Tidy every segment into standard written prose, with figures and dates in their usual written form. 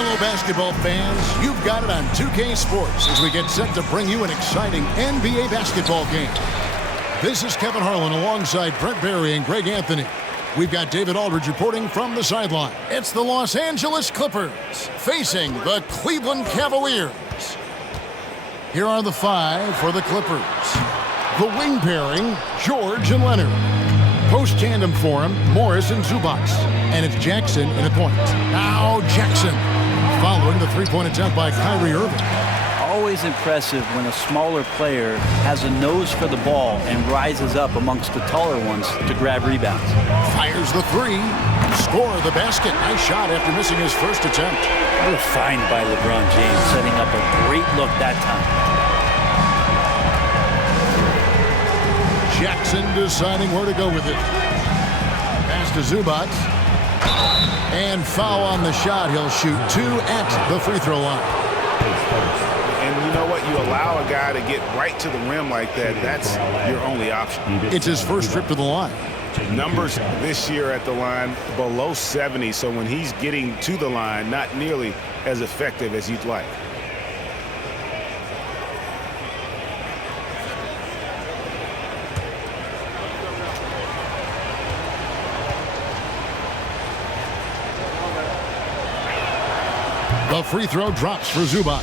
Hello, basketball fans. You've got it on 2K Sports as we get set to bring you an exciting NBA basketball game. This is Kevin Harlan alongside Brent Barry and Greg Anthony. We've got David Aldridge reporting from the sideline. It's the Los Angeles Clippers facing the Cleveland Cavaliers. Here are the five for the Clippers. The wing pairing, George and Leonard. Post tandem for him, Morris and Zubac. And it's Jackson in the point. Now Jackson, following the three-point attempt by Kyrie Irving. Always impressive when a smaller player has a nose for the ball and rises up amongst the taller ones to grab rebounds. Fires the three. Score the basket. Nice shot after missing his first attempt. What a find by LeBron James, setting up a great look that time. Jackson deciding where to go with it. Pass to Zubac. And foul on the shot. He'll shoot two at the free throw line. And you know what? You allow a guy to get right to the rim like that. That's your only option. It's his first trip to the line. Numbers this year at the line below 70. So when he's getting to the line, not nearly as effective as you'd like. The free throw drops for Zubac.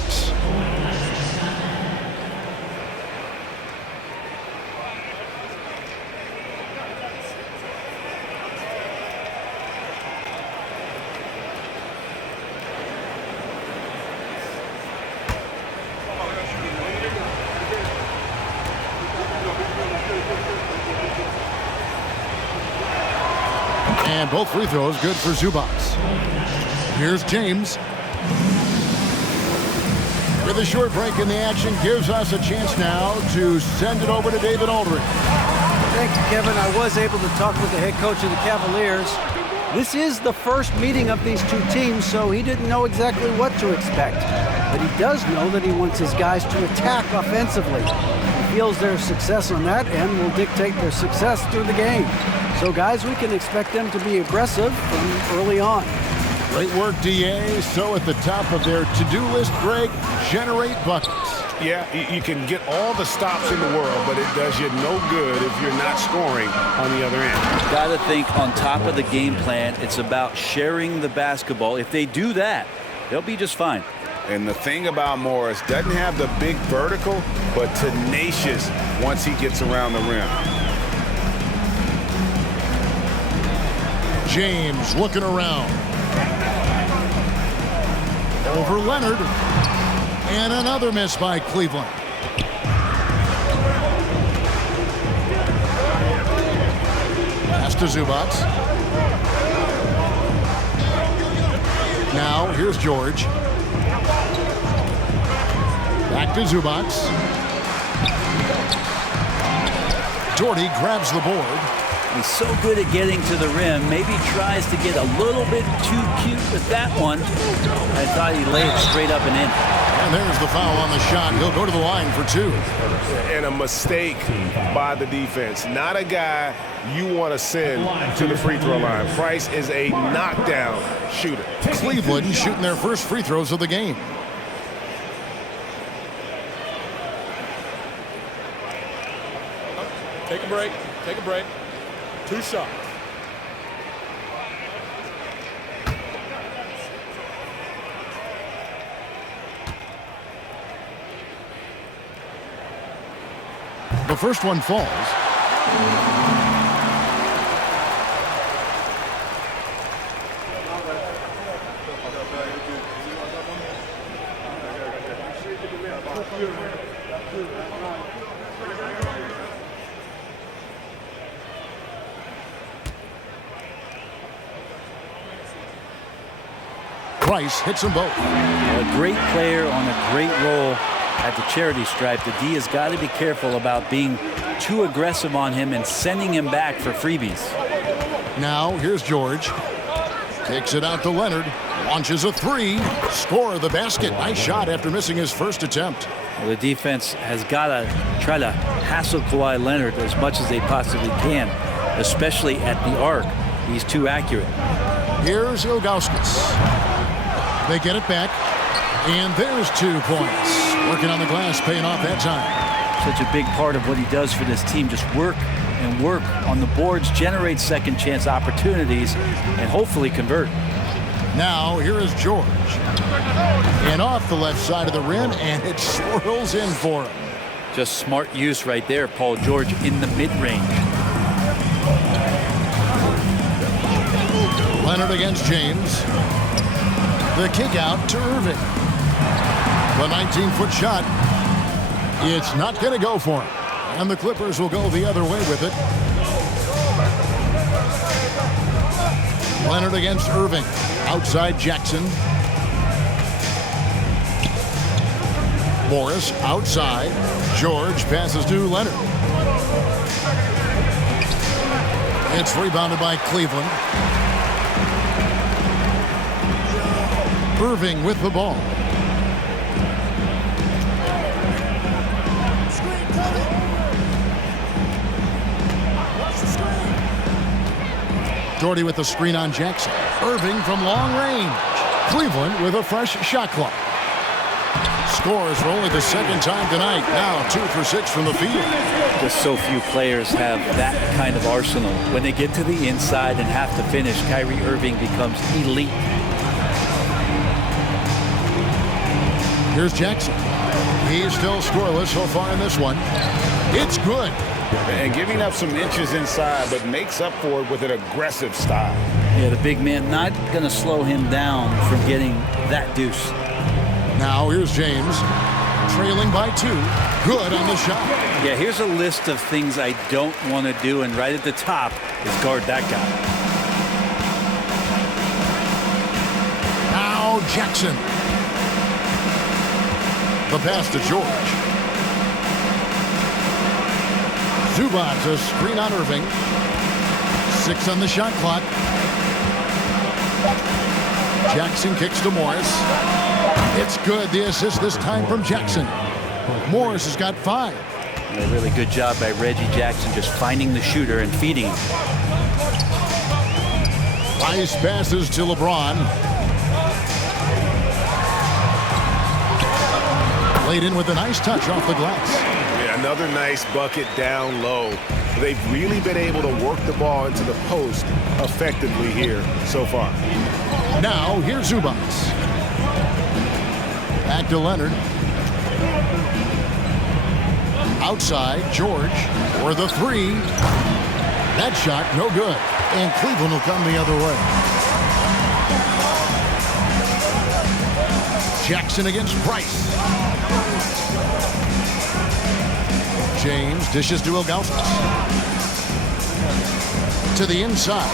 And both free throws good for Zubac. Here's James. With a short break in the action, gives us a chance now to send it over to David Aldridge. Thank you, Kevin. I was able to talk with the head coach of the Cavaliers. This is the first meeting of these two teams, so he didn't know exactly what to expect. But he does know that he wants his guys to attack offensively. He feels their success on that end will dictate their success through the game. So, guys, we can expect them to be aggressive from early on. Great work, DA. So at the top of their to-do list, Greg, generate buckets. Yeah, you can get all the stops in the world, but it does you no good if you're not scoring on the other end. Got to think on top of the game plan, it's about sharing the basketball. If they do that, they'll be just fine. And the thing about Morris, doesn't have the big vertical, but tenacious once he gets around the rim. James looking around. Over Leonard. And another miss by Cleveland. Pass to Zubac. Now here's George. Back to Zubac. Doherty grabs the board. He's so good at getting to the rim. Maybe tries to get a little bit too cute with that one. I thought he laid it straight up and in. And there's the foul on the shot. He'll go to the line for two. And a mistake by the defense. Not a guy you want to send to the free throw line. Price is a knockdown shooter. Cleveland shooting their first free throws of the game. Take a break. Take a break. Two shots. The first one falls. Price hits them both. A great player on a great role at the charity stripe. The D has got to be careful about being too aggressive on him and sending him back for freebies. Now here's George. Takes it out to Leonard. Launches a three. Score the basket. Nice shot after missing his first attempt. Well, the defense has got to try to hassle Kawhi Leonard as much as they possibly can, especially at the arc. He's too accurate. Here's Ilgauskas. They get it back. And there's 2 points. Working on the glass, paying off that time. Such a big part of what he does for this team. Just work and work on the boards, generate second chance opportunities, and hopefully convert. Now, here is George. And off the left side of the rim, and it swirls in for him. Just smart use right there, Paul George, in the mid-range. Leonard against James. The kick out to Irving. The 19-foot shot. It's not going to go for him. And the Clippers will go the other way with it. Leonard against Irving. Outside Jackson. Morris outside. George passes to Leonard. It's rebounded by Cleveland. Irving with the ball. Doherty with the screen on Jackson. Irving from long range. Cleveland with a fresh shot clock. Scores for only the second time tonight. Now 2 for 6 from the field. Just so few players have that kind of arsenal. When they get to the inside and have to finish, Kyrie Irving becomes elite. Here's Jackson. He's still scoreless so far in this one. It's good. And giving up some inches inside, but makes up for it with an aggressive style. Yeah, the big man not going to slow him down from getting that deuce. Now here's James, trailing by 2. Good on the shot. Yeah, here's a list of things I don't want to do, and right at the top is guard that guy. Now Jackson. The pass to George. Zubac, a screen on Irving. 6 on the shot clock. Jackson kicks to Morris. It's good. The assist this time from Jackson. Morris has got 5. A really good job by Reggie Jackson just finding the shooter and feeding him. Nice passes to LeBron. Laid in with a nice touch off the glass. Yeah, another nice bucket down low. They've really been able to work the ball into the post effectively here so far. Now, here's Zubac. Back to Leonard. Outside, George for the 3. That shot, no good. And Cleveland will come the other way. Jackson against Price. James dishes to Ilgauskas. To the inside.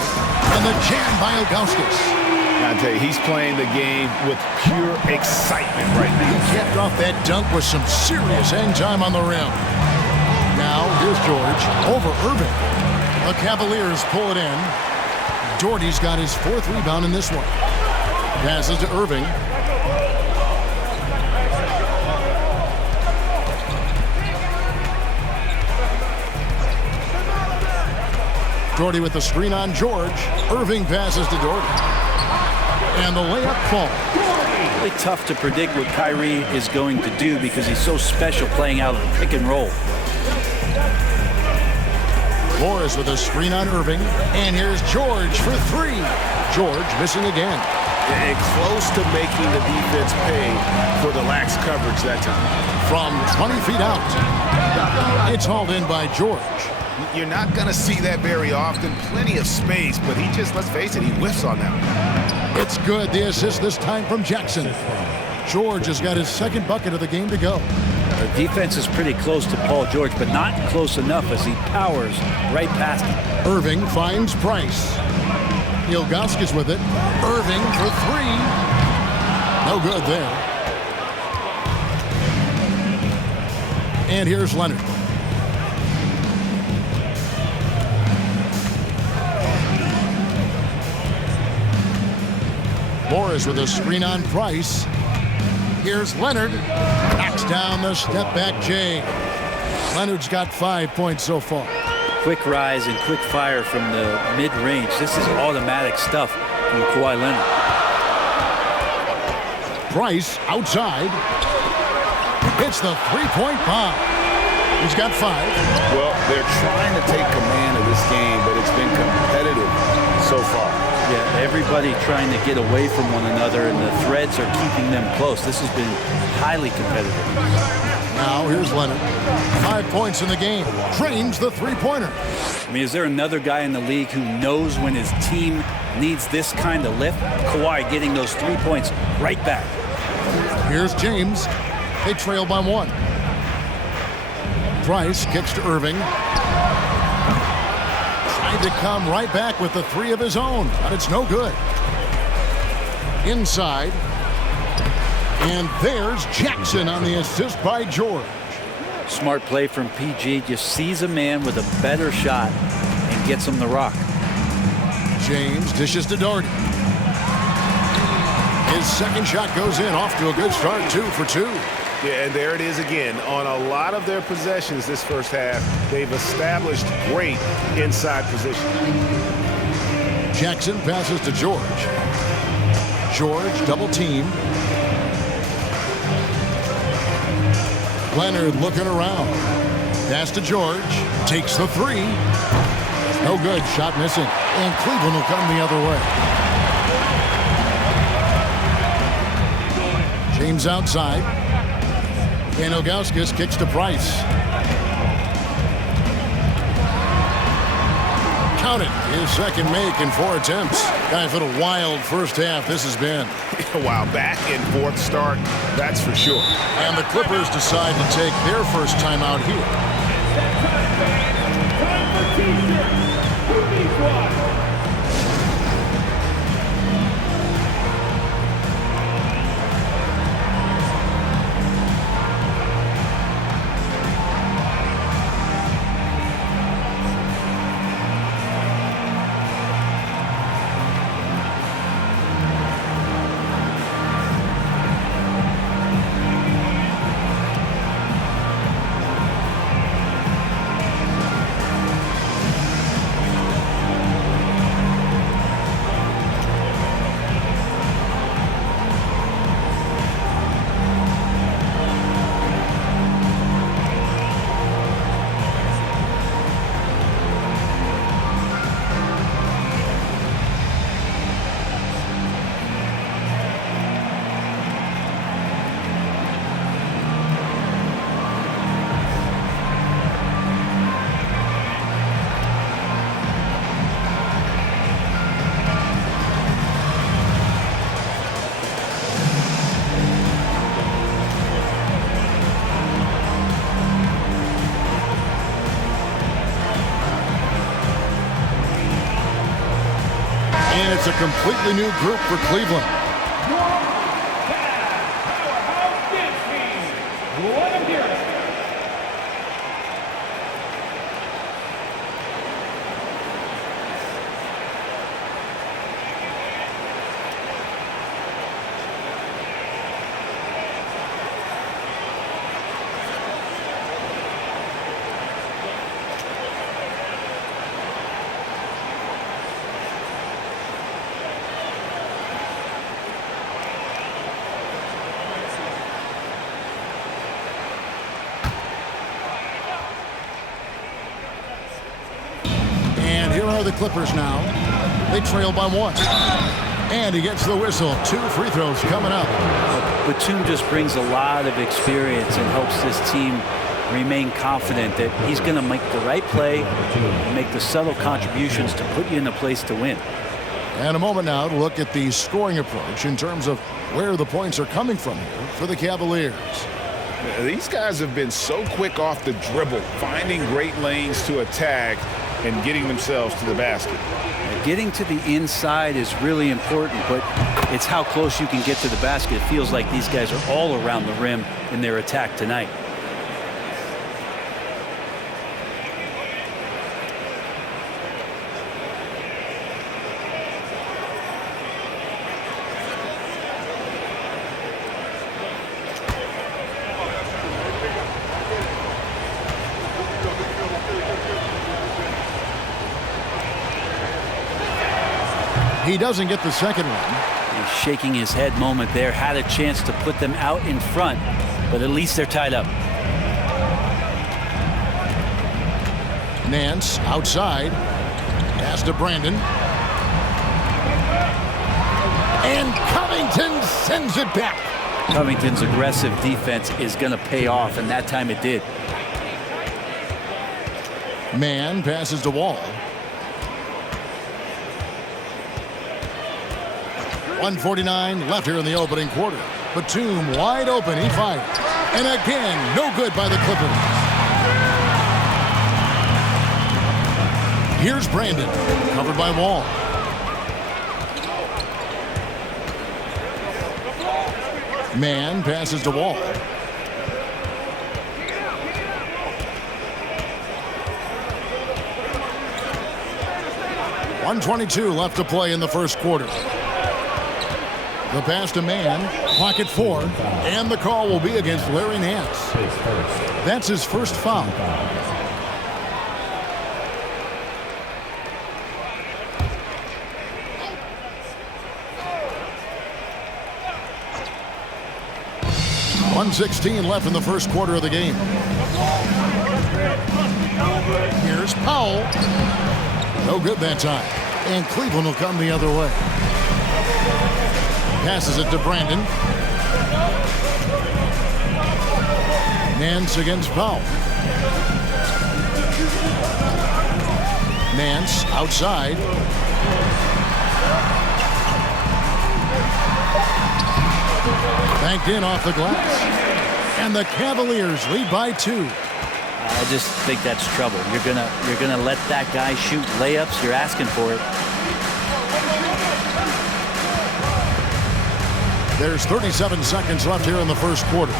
And the jam by Ilgauskas. I tell you, he's playing the game with pure excitement right now. He kept off that dunk with some serious hang time on the rim. Now, here's George over Irving. The Cavaliers pull it in. Doherty's got his 4th rebound in this one. Passes to Irving. Doherty with the screen on George. Irving passes to Doherty. And the layup falls. Really tough to predict what Kyrie is going to do because he's so special playing out of the pick and roll. Morris with a screen on Irving. And here's George for 3. George missing again. And close to making the defense pay for the lax coverage that time. From 20 feet out. It's hauled in by George. You're not going to see that very often. Plenty of space, but he just, let's face it, he whiffs on that one. It's good. The assist this time from Jackson. George has got his 2nd bucket of the game to go. The defense is pretty close to Paul George, but not close enough as he powers right past him. Irving finds Price. Ilgauskas with it. Irving for 3. No good there. And here's Leonard. Morris with a screen on Price. Here's Leonard. Knocks down the step-back J. Leonard's got 5 points so far. Quick rise and quick fire from the mid-range. This is automatic stuff from Kawhi Leonard. Price outside. Hits the three-point bomb. He's got 5. Well, they're trying to take command of this game, but it's been competitive so far. Yeah, everybody trying to get away from one another, and the threads are keeping them close. This has been highly competitive. Now here's Leonard. 5 points in the game. Drains the three-pointer. I mean, is there another guy in the league who knows when his team needs this kind of lift? Kawhi getting those 3 points right back. Here's James. They trail by 1. Price kicks to Irving. Tried to come right back with the 3 of his own, but it's no good. Inside. And there's Jackson on the assist by George. Smart play from PG. Just sees a man with a better shot and gets him the rock. James dishes to Doherty. His second shot goes in. Off to a good start. 2 for 2. Yeah, and there it is again. On a lot of their possessions this first half, they've established great inside position. Jackson passes to George. George double teamed. Leonard looking around. Pass to George. Takes the 3. No good. Shot missing. And Cleveland will come the other way. James outside. And Ilgauskas kicks to Price. Count it. His second make in 4 attempts. Guys, what a wild first half this has been. Wow, back and forth start, that's for sure. And the Clippers decide to take their first time out here. And it's a completely new group for Cleveland. Here are the Clippers now. They trail by 1. And he gets the whistle. 2 free throws coming up. Batum just brings a lot of experience and helps this team remain confident that he's going to make the right play, make the subtle contributions to put you in a place to win. And a moment now to look at the scoring approach in terms of where the points are coming from here for the Cavaliers. These guys have been so quick off the dribble, finding great lanes to attack and getting themselves to the basket. Getting to the inside is really important, but it's how close you can get to the basket. It feels like these guys are all around the rim in their attack tonight. He doesn't get the second one. He's shaking his head moment there. Had a chance to put them out in front, but at least they're tied up. Nance outside. Pass to Brandon. And Covington sends it back. Covington's aggressive defense is going to pay off, and that time it did. Man passes to Wall. 1:49 left here in the opening quarter. Batum wide open. He fires. And again, no good by the Clippers. Here's Brandon, covered by Wall. Man passes to Wall. .122 left to play in the first quarter. The pass to Man, clock at 4, and the call will be against Larry Nance. That's his first foul. .116 left in the first quarter of the game. Here's Powell. No good that time. And Cleveland will come the other way. Passes it to Brandon. Nance against Powell. Nance outside. Banked in off the glass. And the Cavaliers lead by 2. I just think that's trouble. You're gonna let that guy shoot layups. You're asking for it. There's 37 seconds left here in the first quarter.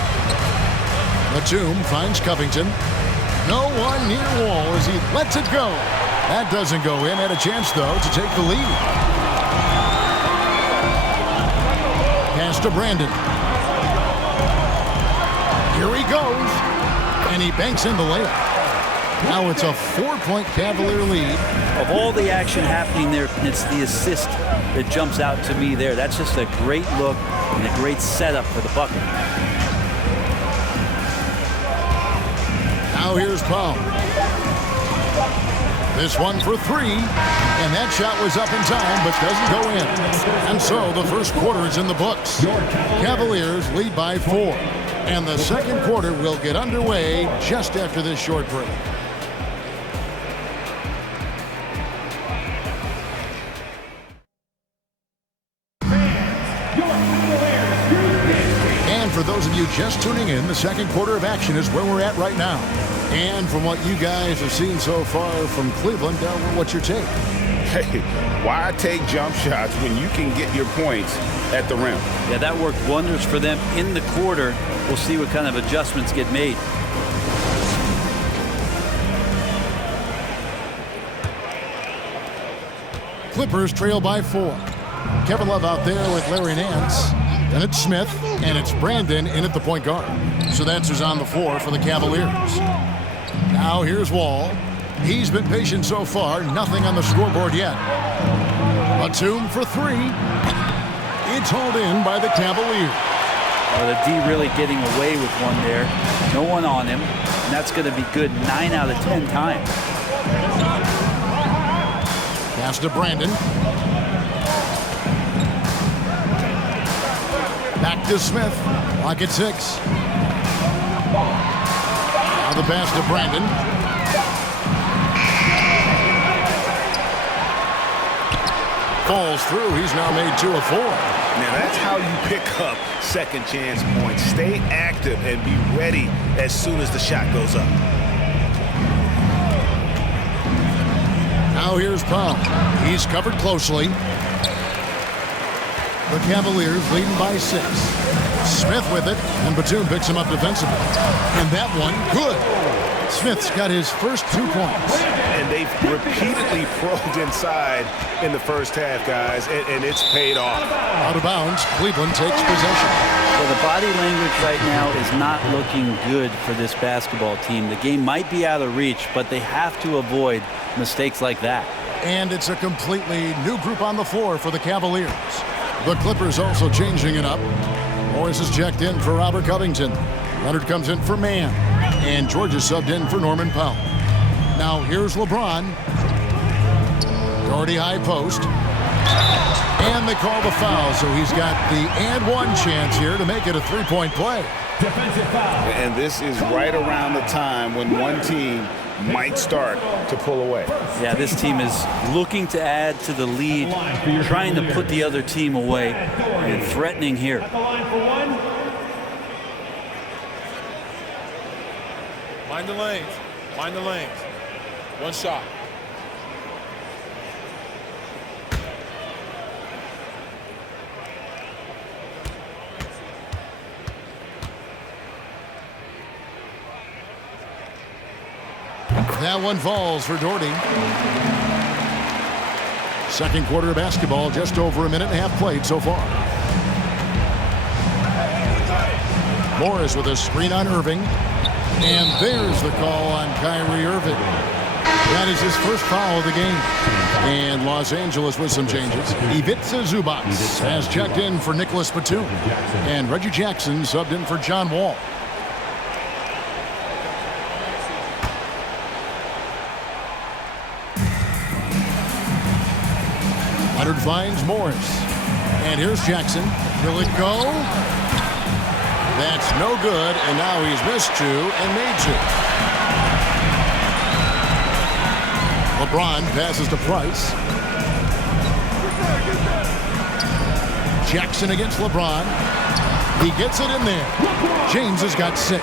Batum finds Covington. No one near Wall as he lets it go. That doesn't go in. Had a chance, though, to take the lead. Pass to Brandon. Here he goes. And he banks in the layup. Now it's a 4-point Cavalier lead. Of all the action happening there, it's the assist that jumps out to me there. That's just a great look and a great setup for the bucket. Now here's Powell. This one for 3. And that shot was up in time, but doesn't go in. And so the first quarter is in the books. Cavaliers lead by 4. And the second quarter will get underway just after this short break. And for those of you just tuning in, the second quarter of action is where we're at right now. And from what you guys have seen so far from Cleveland, what's your take? Hey, why take jump shots when you can get your points at the rim? Yeah, that worked wonders for them in the quarter. We'll see what kind of adjustments get made. Clippers trail by 4. Kevin Love out there with Larry Nance. Then it's Smith, and it's Brandon in at the point guard. So that's who's on the floor for the Cavaliers. Now here's Wall. He's been patient so far. Nothing on the scoreboard yet. Batum for 3. It's hauled in by the Cavaliers. Well, the D really getting away with one there. No one on him. And that's going to be good 9 out of 10 times. Pass to Brandon. Back to Smith. Clock at 6. Now the pass to Brandon. Falls through. He's now made 2 of 4. Now that's how you pick up second chance points. Stay active and be ready as soon as the shot goes up. Now here's Powell. He's covered closely. The Cavaliers leading by 6. Smith with it, and Batum picks him up defensively. And that one, good. Smith's got his first 2 points. And they've repeatedly probed inside in the first half, guys, and it's paid off. Out of bounds, Cleveland takes possession. Well, the body language right now is not looking good for this basketball team. The game might be out of reach, but they have to avoid mistakes like that. And it's a completely new group on the floor for the Cavaliers. The Clippers also changing it up. Morris is checked in for Robert Covington. Leonard comes in for Mann. And George is subbed in for Norman Powell. Now here's LeBron. Doherty high post. And they call the foul, so he's got the and one chance here to make it a three-point play. Defensive foul. And this is right around the time when one team might start to pull away. Yeah, this team is looking to add to the lead, trying to put the other team away, and threatening here. Mind the lanes. Mind the lanes. One shot. That one falls for Doherty. Second quarter of basketball, just over a minute and a half played so far. Morris with a screen on Irving. And there's the call on Kyrie Irving. That is his first foul of the game. And Los Angeles with some changes. Ivica Zubac has checked in for Nicholas Batum. And Reggie Jackson subbed in for John Wall. Leonard finds Morris. And here's Jackson. Will it go? That's no good, and now he's missed two and made two. LeBron passes to Price. Jackson against LeBron. He gets it in there. James has got 6.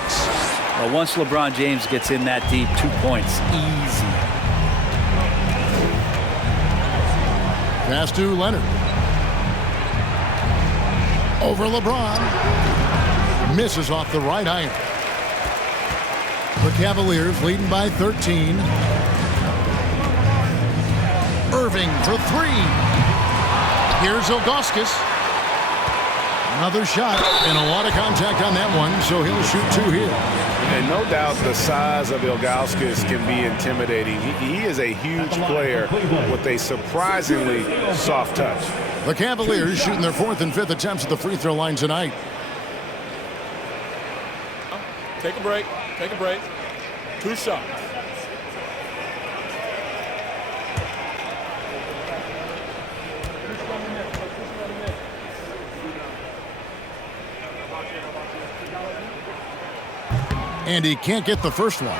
Well, once LeBron James gets in that deep, 2 points, easy. Pass to Leonard. Over LeBron. Misses off the right iron. The Cavaliers leading by 13. Irving for 3. Here's Ilgauskas. Another shot and a lot of contact on that one, so he'll shoot 2 here. And no doubt the size of Ilgauskas can be intimidating. He is a huge player with a surprisingly soft touch. The Cavaliers shooting their 4th and 5th attempts at the free throw line tonight. Take a break. Take a break. 2 shots. And he can't get the first one.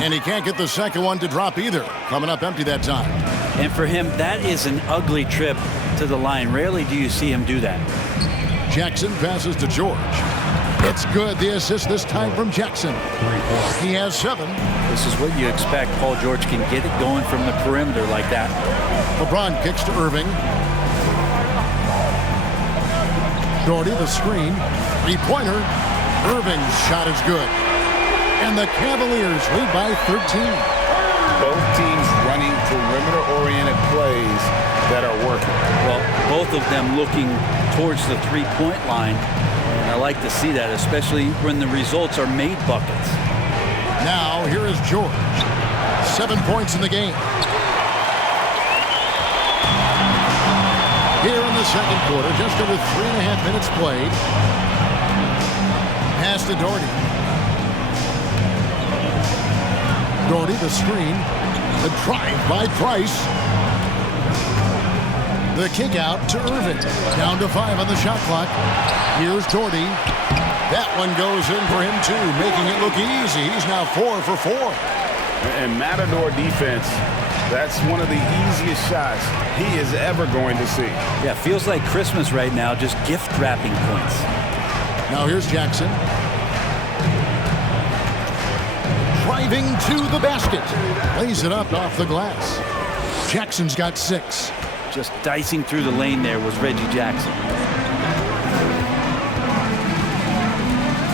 And he can't get the second one to drop either. Coming up empty that time. And for him, that is an ugly trip to the line. Rarely do you see him do that. Jackson passes to George. It's good. The assist this time from Jackson. He has 7. This is what you expect. Paul George can get it going from the perimeter like that. LeBron kicks to Irving. Doherty the screen. 3-pointer. Irving's shot is good. And the Cavaliers lead by 13. Both teams running perimeter-oriented plays that are working. Well, both of them looking towards the three-point line. And I like to see that, especially when the results are made buckets. Now, here is George. 7 points in the game. Here in the second quarter, just over 3.5 minutes played. Pass to Doherty. Doherty, the screen. The drive by Price. The kick out to Irving. Down to 5 on the shot clock. Here's Doherty. That one goes in for him too, making it look easy. He's now 4 for 4. And Matador defense, that's one of the easiest shots he is ever going to see. Yeah, feels like Christmas right now, just gift wrapping points. Now here's Jackson. Driving to the basket. Lays it up off the glass. Jackson's got 6. Just dicing through the lane there was Reggie Jackson.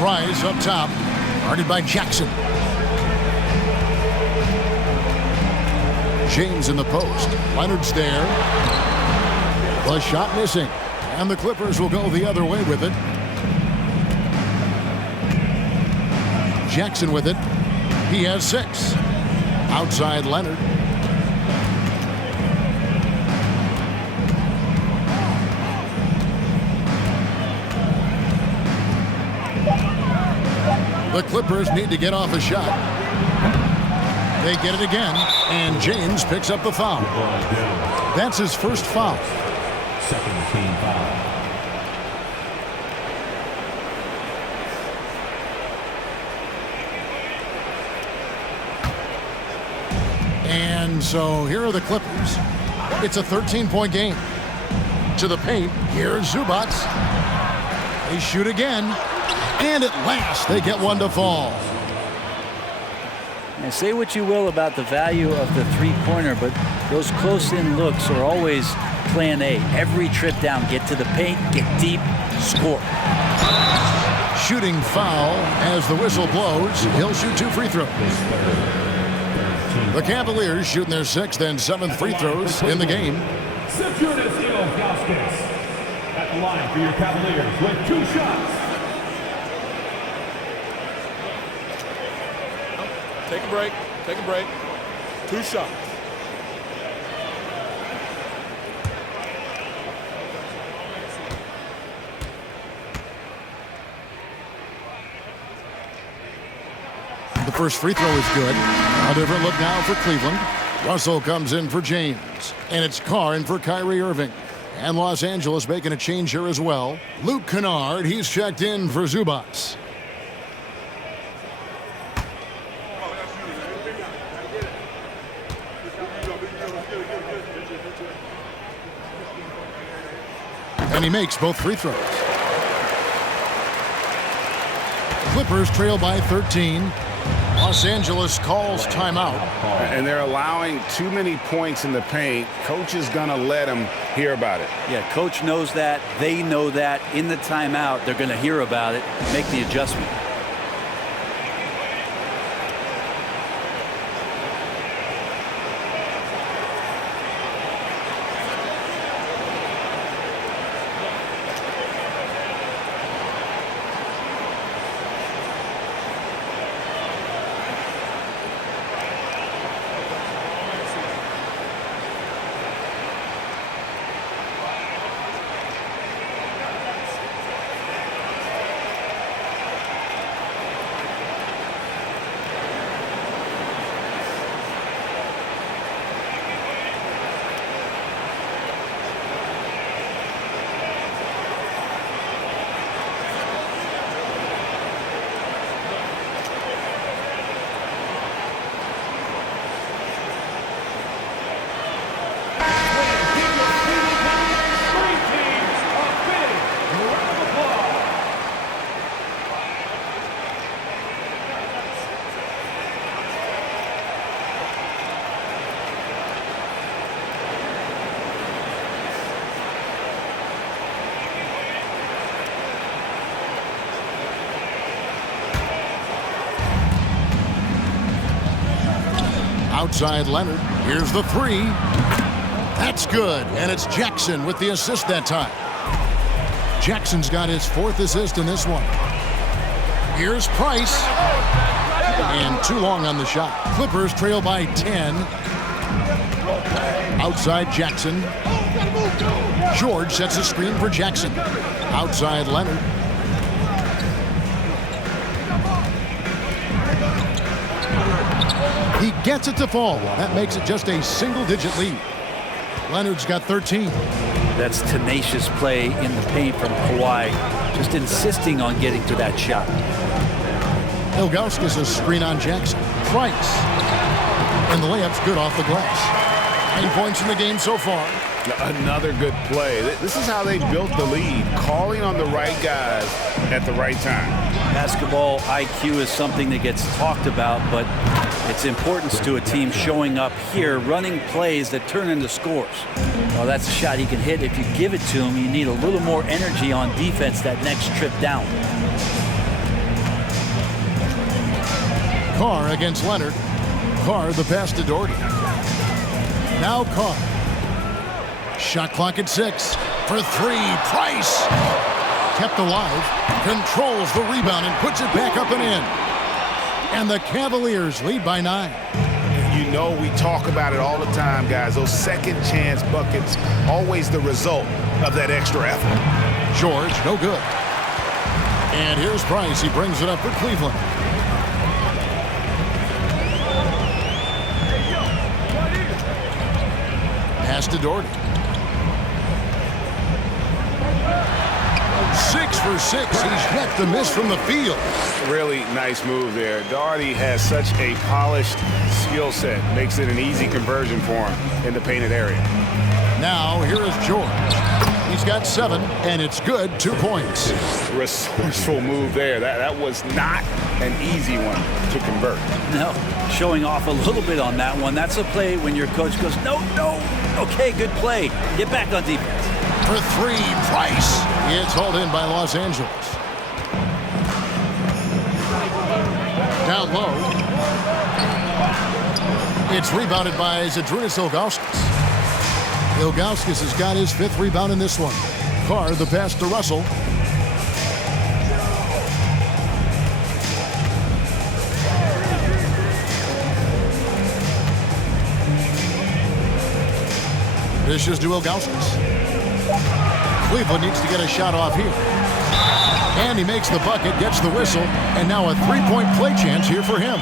Price up top. Guarded by Jackson. James in the post. Leonard's there. The shot missing. And the Clippers will go the other way with it. Jackson with it. He has 6. Outside Leonard. The Clippers need to get off a shot. They get it again, and James picks up the foul. That's his first foul. Second team foul. And so here are the Clippers. It's a 13-point game. To the paint, here's Zubac. They shoot again, and at last they get one to fall. And say what you will about the value of the three-pointer, but those close-in looks are always plan A. Every trip down, get to the paint, get deep, score. Shooting foul as the whistle blows. He'll shoot 2 free throws. The Cavaliers shooting their 6th and 7th free throws in the game. At the line for your Cavaliers with 2 shots. Take a break. Take a break. 2 shots. The first free throw is good. A different look now for Cleveland. Russell comes in for James. And it's Carr in for Kyrie Irving. And Los Angeles making a change here as well. Luke Kennard, he's checked in for Zubac. And he makes both free throws. Clippers trail by 13. Los Angeles calls timeout. And they're allowing too many points in the paint. Coach is going to let them hear about it. Yeah, coach knows that. They know that. In the timeout, they're going to hear about it, make the adjustment. Outside Leonard. Here's the 3. That's good. And it's Jackson with the assist that time. Jackson's got his 4th assist in this one. Here's Price. And too long on the shot. Clippers trail by 10. Outside Jackson. George sets a screen for Jackson. Outside Leonard. He gets it to fall. That makes it just a single-digit lead. Leonard's got 13. That's tenacious play in the paint from Kawhi, just insisting on getting to that shot. Ilgauskas a screen on Jackson. Price. And the layup's good off the glass. 9 points in the game so far. Another good play. This is how they built the lead, calling on the right guys at the right time. Basketball IQ is something that gets talked about, but its importance to a team showing up here, running plays that turn into scores. Well, that's a shot he can hit. If you give it to him, you need a little more energy on defense that next trip down. Carr against Leonard. Carr the pass to Doherty. Now caught. Shot clock at 6. For 3, Price. Kept alive. Controls the rebound and puts it back up and in. And the Cavaliers lead by 9. You know we talk about it all the time, guys. Those second chance buckets, always the result of that extra effort. George, no good. And here's Price. He brings it up for Cleveland. Pass to Doherty. 6 for 6. He's yet to miss from the field. Really nice move there. Doherty has such a polished skill set. Makes it an easy conversion for him in the painted area. Now, here is George. He's got 7, and it's good. 2 points. Resourceful move there. That was not an easy one to convert. No, showing off a little bit on that one. That's a play when your coach goes, no. Okay, good play. Get back on defense. For 3, Price. It's hauled in by Los Angeles. Down low. It's rebounded by Zydrunas Ilgauskas. Ilgauskas has got his 5th rebound in this one. Carr, the pass to Russell. Dishes to Ilgauskas. Cleveland needs to get a shot off here. And he makes the bucket, gets the whistle, and now a 3-point play chance here for him.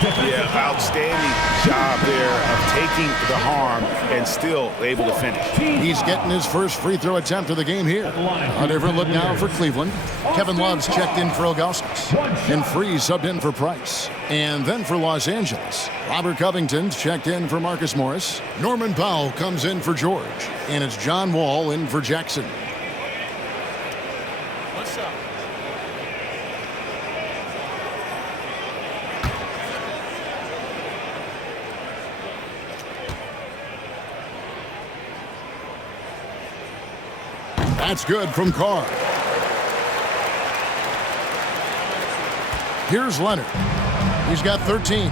Yeah, outstanding job there of taking the harm and still able to finish. He's getting his first free throw attempt of the game here. A different look now for Cleveland. Kevin Love's checked in for Ilgauskas. And Freeze subbed in for Price. And then for Los Angeles, Robert Covington's checked in for Marcus Morris. Norman Powell comes in for George. And it's John Wall in for Jackson. That's good from Carr. Here's Leonard. He's got 13.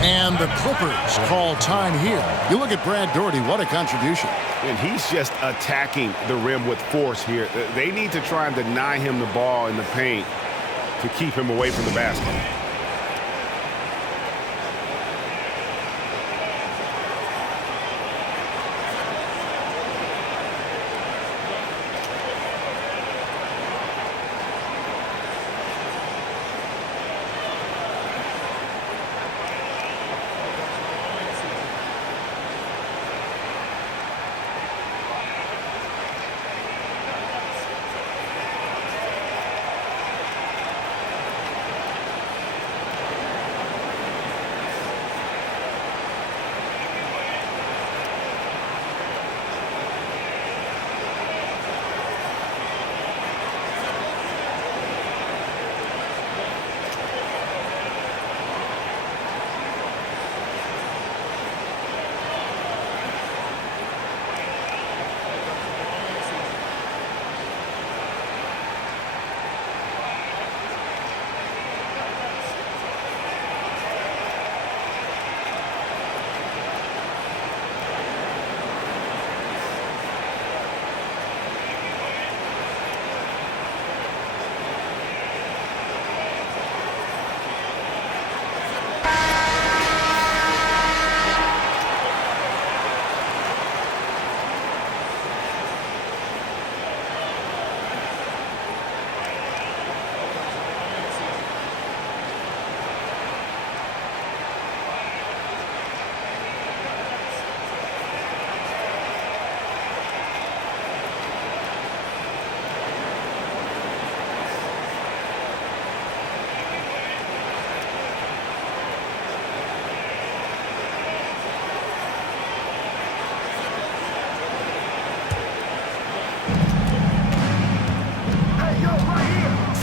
And the Clippers call time here. You look at Brad Doherty, what a contribution. And he's just attacking the rim with force here. They need to try and deny him the ball in the paint to keep him away from the basket.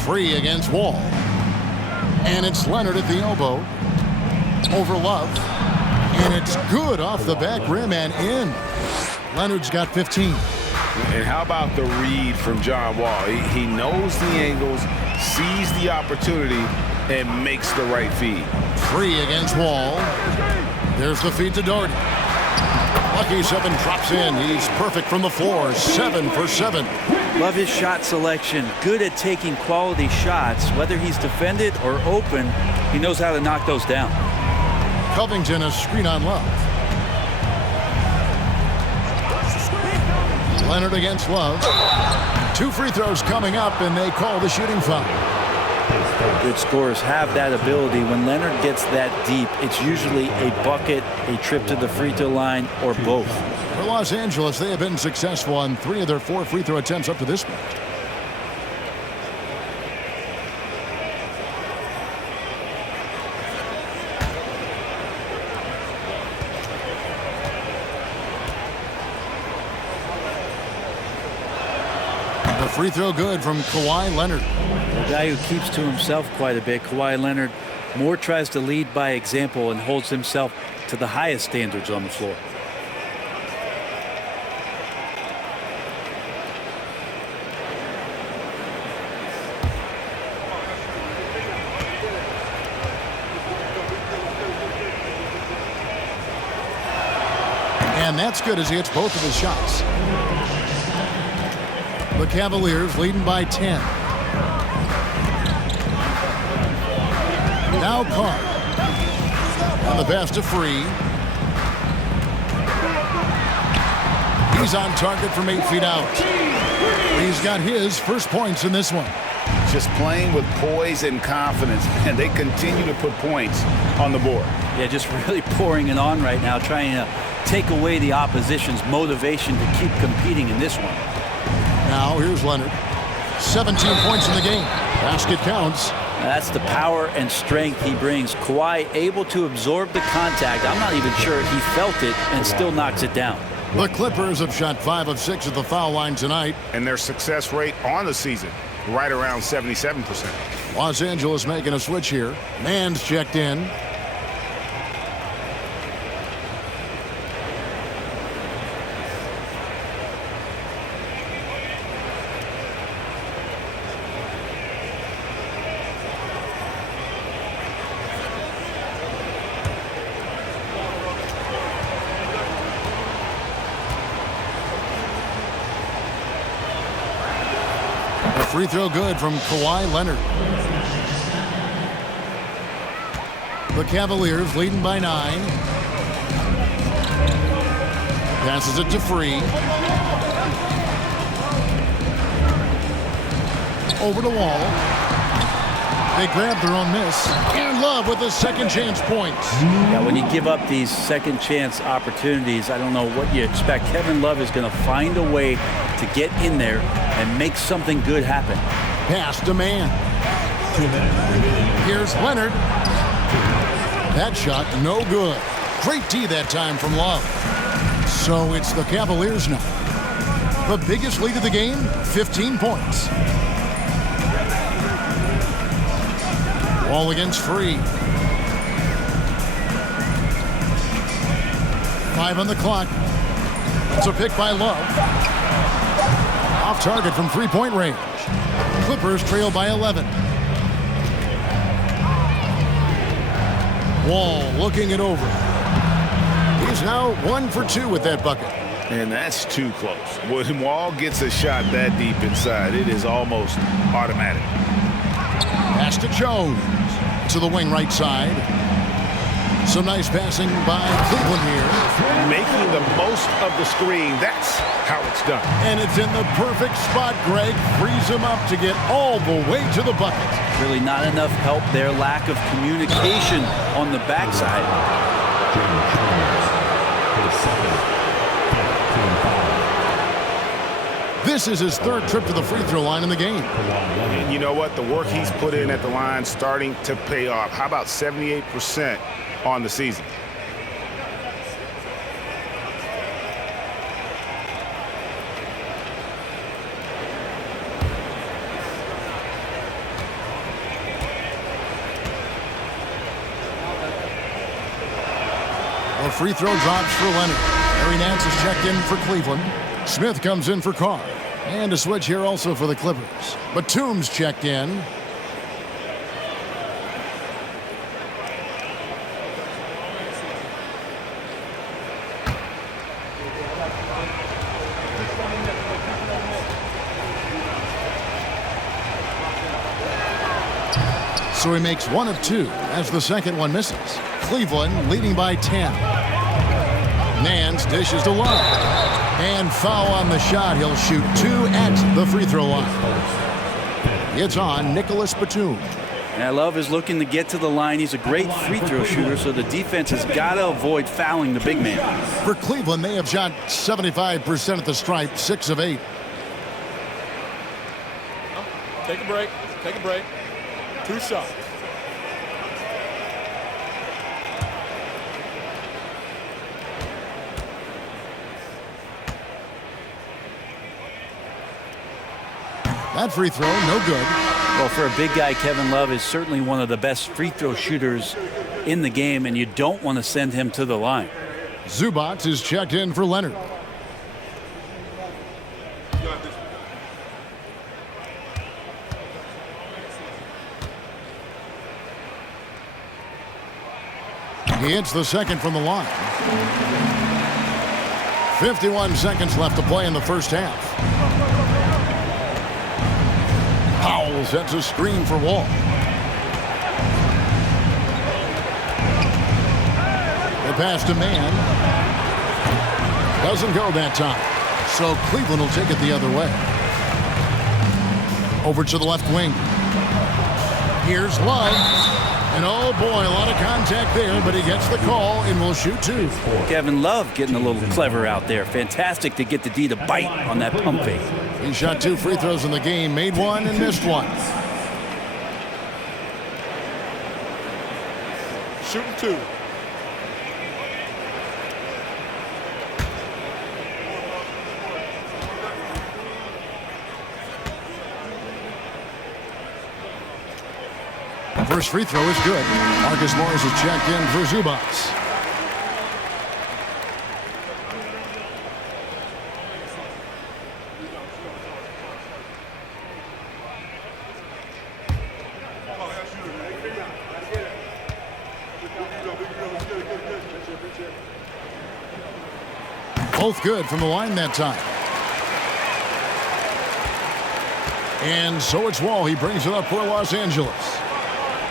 Free against Wall. And it's Leonard at the elbow. Over Love. And it's good off the back rim and in. Leonard's got 15. And how about the read from John Wall? He knows the angles, sees the opportunity, and makes the right feed. Free against Wall. There's the feed to Doherty. Bucky's up and drops in. He's perfect from the floor. 7 for 7. Love his shot selection. Good at taking quality shots. Whether he's defended or open, he knows how to knock those down. Covington a screen on Love. Leonard against Love. 2 free throws coming up, and they call the shooting foul. Good scorers have that ability. When Leonard gets that deep, it's usually a bucket, a trip to the free throw line, or both. For Los Angeles, they have been successful on 3 of their 4 free throw attempts up to this point. The free throw good from Kawhi Leonard. A guy who keeps to himself quite a bit. Kawhi Leonard more tries to lead by example and holds himself to the highest standards on the floor. And that's good as he hits both of his shots. The Cavaliers leading by 10. Now Carr. On the pass to Free. He's on target from 8 feet out. He's got his first points in this one. Just playing with poise and confidence, and they continue to put points on the board. Yeah, just really pouring it on right now, trying to take away the opposition's motivation to keep competing in this one. Now here's Leonard. 17 points in the game. Basket counts. That's the power and strength he brings. Kawhi able to absorb the contact. I'm not even sure he felt it and still knocks it down. The Clippers have shot 5 of 6 at the foul line tonight. And their success rate on the season, right around 77%. Los Angeles making a switch here. Mann's checked in. Free throw good from Kawhi Leonard. The Cavaliers leading by 9. Passes it to Free. Over to Wall. They grab their own miss. And Love with the second chance points. Yeah, when you give up these second chance opportunities, I don't know what you expect. Kevin Love is going to find a way to get in there and make something good happen. Pass to Mann. Here's Leonard. That shot no good. Great D that time from Love. So it's the Cavaliers now. The biggest lead of the game, 15 points. Wall against Free. 5 on the clock. It's a pick by Love. Off target from three-point range. Clippers trail by 11. Wall looking it over. He's now 1 for 2 with that bucket. And that's too close. When Wall gets a shot that deep inside, it is almost automatic. Pass to Jones. To the wing right side. Some nice passing by Cleveland here. Making the most of the screen. That's how it's done. And it's in the perfect spot. Greg frees him up to get all the way to the bucket. Really not enough help there. Lack of communication on the backside. This is his 3rd trip to the free throw line in the game. And you know what? The work he's put in at the line starting to pay off. How about 78% on the season? The free throw drops for Leonard. Larry Nance is checked in for Cleveland. Smith comes in for Carr. And a switch here also for the Clippers. Batum's checked in. So he makes 1 of 2 as the second one misses. Cleveland leading by 10. Nance dishes to Love. And foul on the shot. He'll shoot 2 at the free throw line. It's on Nicholas Batum. And Love is looking to get to the line. He's a great free throw shooter, so the defense has got to avoid fouling the big man. For Cleveland, they have shot 75% at the stripe, 6 of 8. Take a break. Take a break. 2 shots. That free throw, no good. Well, for a big guy, Kevin Love is certainly one of the best free throw shooters in the game, and you don't want to send him to the line. Zubac is checked in for Leonard. He hits the second from the line. 51 seconds left to play in the first half. Powell sets a screen for Wall. The pass to Mann. Doesn't go that time. So Cleveland will take it the other way. Over to the left wing. Here's Love. And oh boy, a lot of contact there, but he gets the call and will shoot 2. Kevin Love getting a little clever out there. Fantastic to get the D to bite on that pump fake. He shot 2 free throws in the game, made 1 and missed 1. Shooting 2. First free throw is good. Marcus Morris is checked in for Zubac. Both good from the line that time. And so it's Wall. He brings it up for Los Angeles.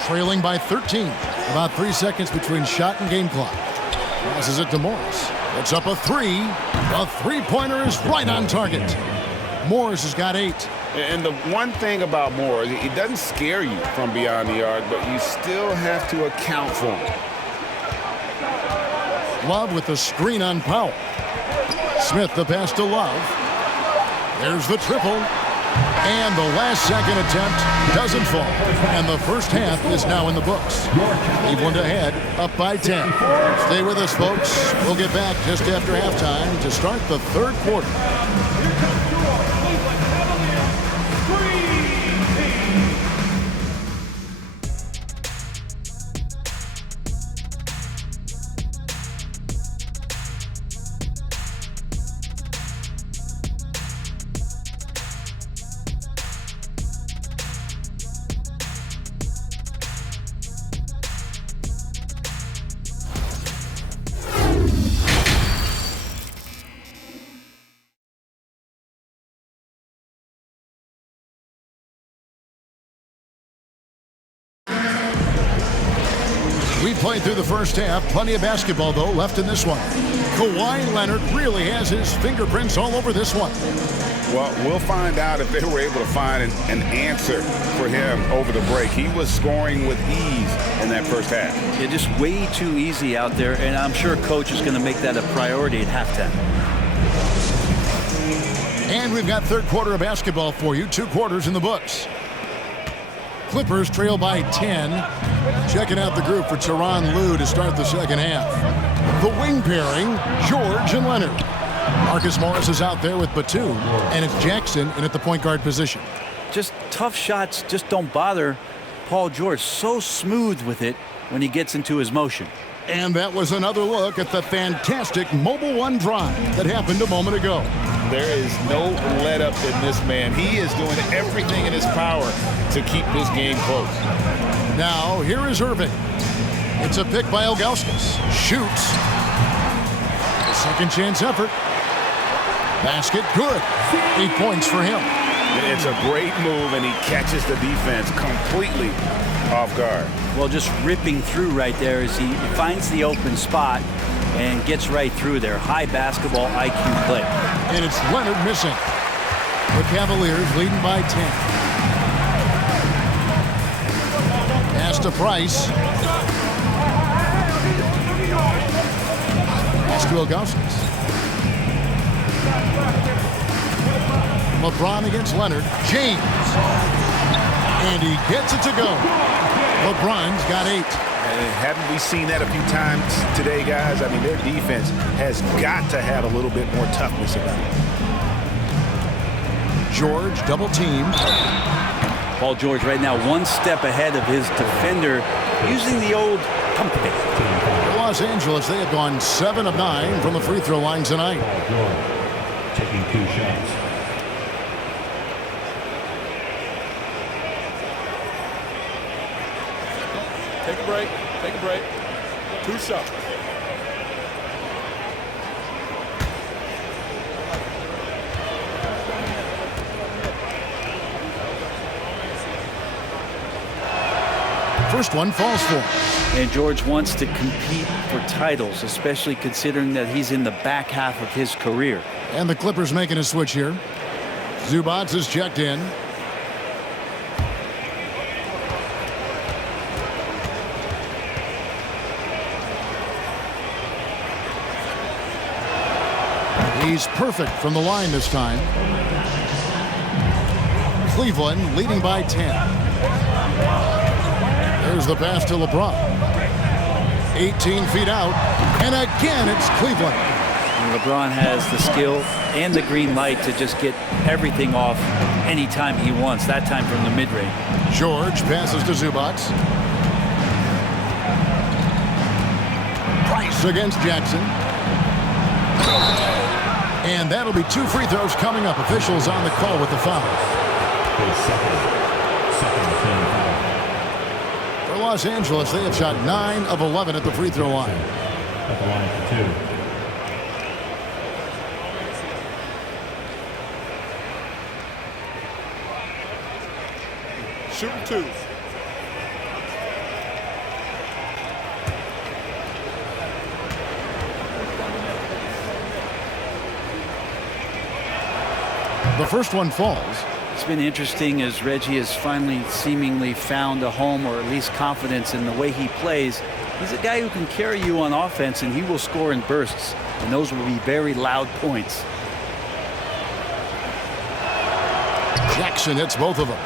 Trailing by 13. About 3 seconds between shot and game clock. Passes it to Morris. It's up a 3. A three-pointer is right on target. Morris has got 8. And the one thing about Morris, he doesn't scare you from beyond the arc, but you still have to account for him. Love with the screen on Powell. Smith the pass to Love. There's the triple. And the last second attempt doesn't fall. And the first half is now in the books. Cleveland ahead, up by 10. Stay with us, folks. We'll get back just after halftime to start the third quarter. We played through the first half. Plenty of basketball, though, left in this one. Kawhi Leonard really has his fingerprints all over this one. Well, we'll find out if they were able to find an answer for him over the break. He was scoring with ease in that first half. Yeah, just way too easy out there, and I'm sure Coach is going to make that a priority at halftime. And we've got third quarter of basketball for you. 2 quarters in the books. Clippers trail by 10. Checking out the group for Tyronn Lue to start the second half. The wing pairing, George and Leonard. Marcus Morris is out there with Batum, and it's Jackson in at the point guard position. Just tough shots just don't bother Paul George. So smooth with it when he gets into his motion. And that was another look at the fantastic Mobile One drive that happened a moment ago. There is no let-up in this man. He is doing everything in his power to keep this game close. Now, here is Irving. It's a pick by Ilgauskas. Shoots. A second chance effort. Basket good. 8 points for him. It's a great move, and he catches the defense completely off guard. Well, just ripping through right there as he finds the open spot and gets right through there. High basketball IQ play. And it's Leonard missing. The Cavaliers leading by 10. Pass to Price. Pass to Ilgauskas. LeBron against Leonard. James. And he gets it to go. LeBron's got 8. Haven't we seen that a few times today, guys? I mean, their defense has got to have a little bit more toughness about it. George double teamed. Paul George right now 1 step ahead of his defender using the old pump fake. Los Angeles, they have gone 7 of 9 from the free throw line tonight. Paul George taking 2 shots. Take a break. Take a break. 2 shots. First one falls for him. And George wants to compete for titles, especially considering that he's in the back half of his career. And the Clippers making a switch here. Zubac is checked in. He's perfect from the line this time. Cleveland leading by 10. There's the pass to LeBron. 18 feet out. And again, it's Cleveland. And LeBron has the skill and the green light to just get everything off anytime he wants, that time from the mid-range. George passes to Zubac. Price against Jackson. And that'll be 2 free throws coming up. Officials on the call with the foul. Second team foul. For Los Angeles, they have shot 9 of 11 at the free throw line. At the line for 2. Shooting 2. The first one falls. It's been interesting as Reggie has finally seemingly found a home, or at least confidence in the way he plays. He's a guy who can carry you on offense, and he will score in bursts, and those will be very loud points. Jackson hits both of them.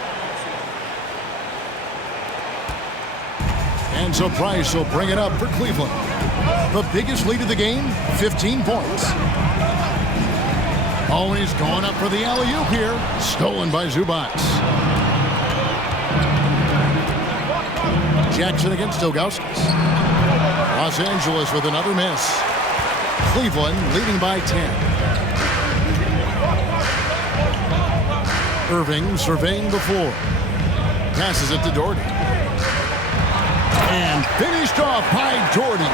And so Price will bring it up for Cleveland. The biggest lead of the game, 15 points. Oh, he's going up for the alley-oop here. Stolen by Zubac. Jackson against Ilgauskas. Los Angeles with another miss. Cleveland leading by 10. Irving surveying the floor. Passes it to Doherty. And finished off by Doherty.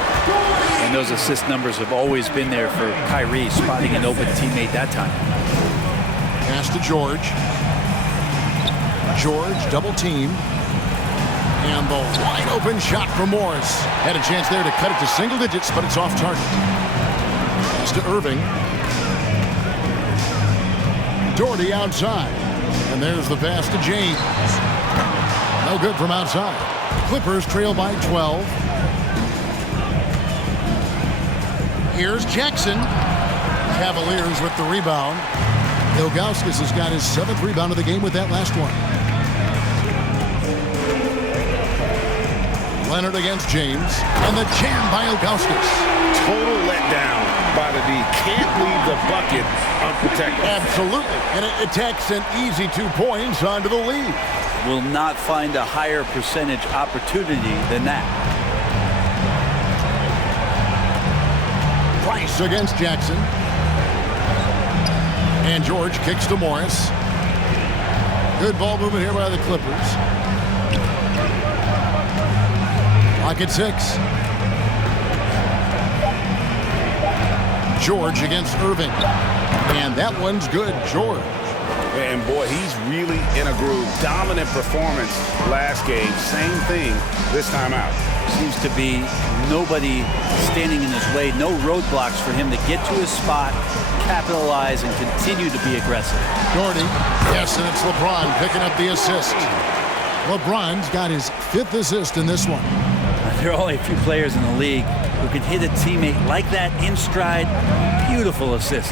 And those assist numbers have always been there for Kyrie, spotting an open teammate that time. Pass to George. George double team. And the wide open shot from Morris. Had a chance there to cut it to single digits, but it's off target. Pass to Irving. Doherty outside. And there's the pass to James. No good from outside. Clippers trail by 12. Here's Jackson. Cavaliers with the rebound. Ilgauskas has got his 7th rebound of the game with that last one. Leonard against James. And the jam by Ilgauskas. Total letdown by the D. Can't leave the bucket unprotected. Absolutely. And it takes an easy 2 points onto the lead. Will not find a higher percentage opportunity than that. Price against Jackson. And George kicks to Morris. Good ball movement here by the Clippers. Clock at 6. George against Irving. And that one's good, George. And boy, he's really in a groove. Dominant performance last game. Same thing this time out. Seems to be nobody standing in his way. No roadblocks for him to get to his spot, capitalize, and continue to be aggressive. Doherty. Yes, and it's LeBron picking up the assist. LeBron's got his 5th assist in this one. There are only a few players in the league who can hit a teammate like that in stride. Beautiful assist.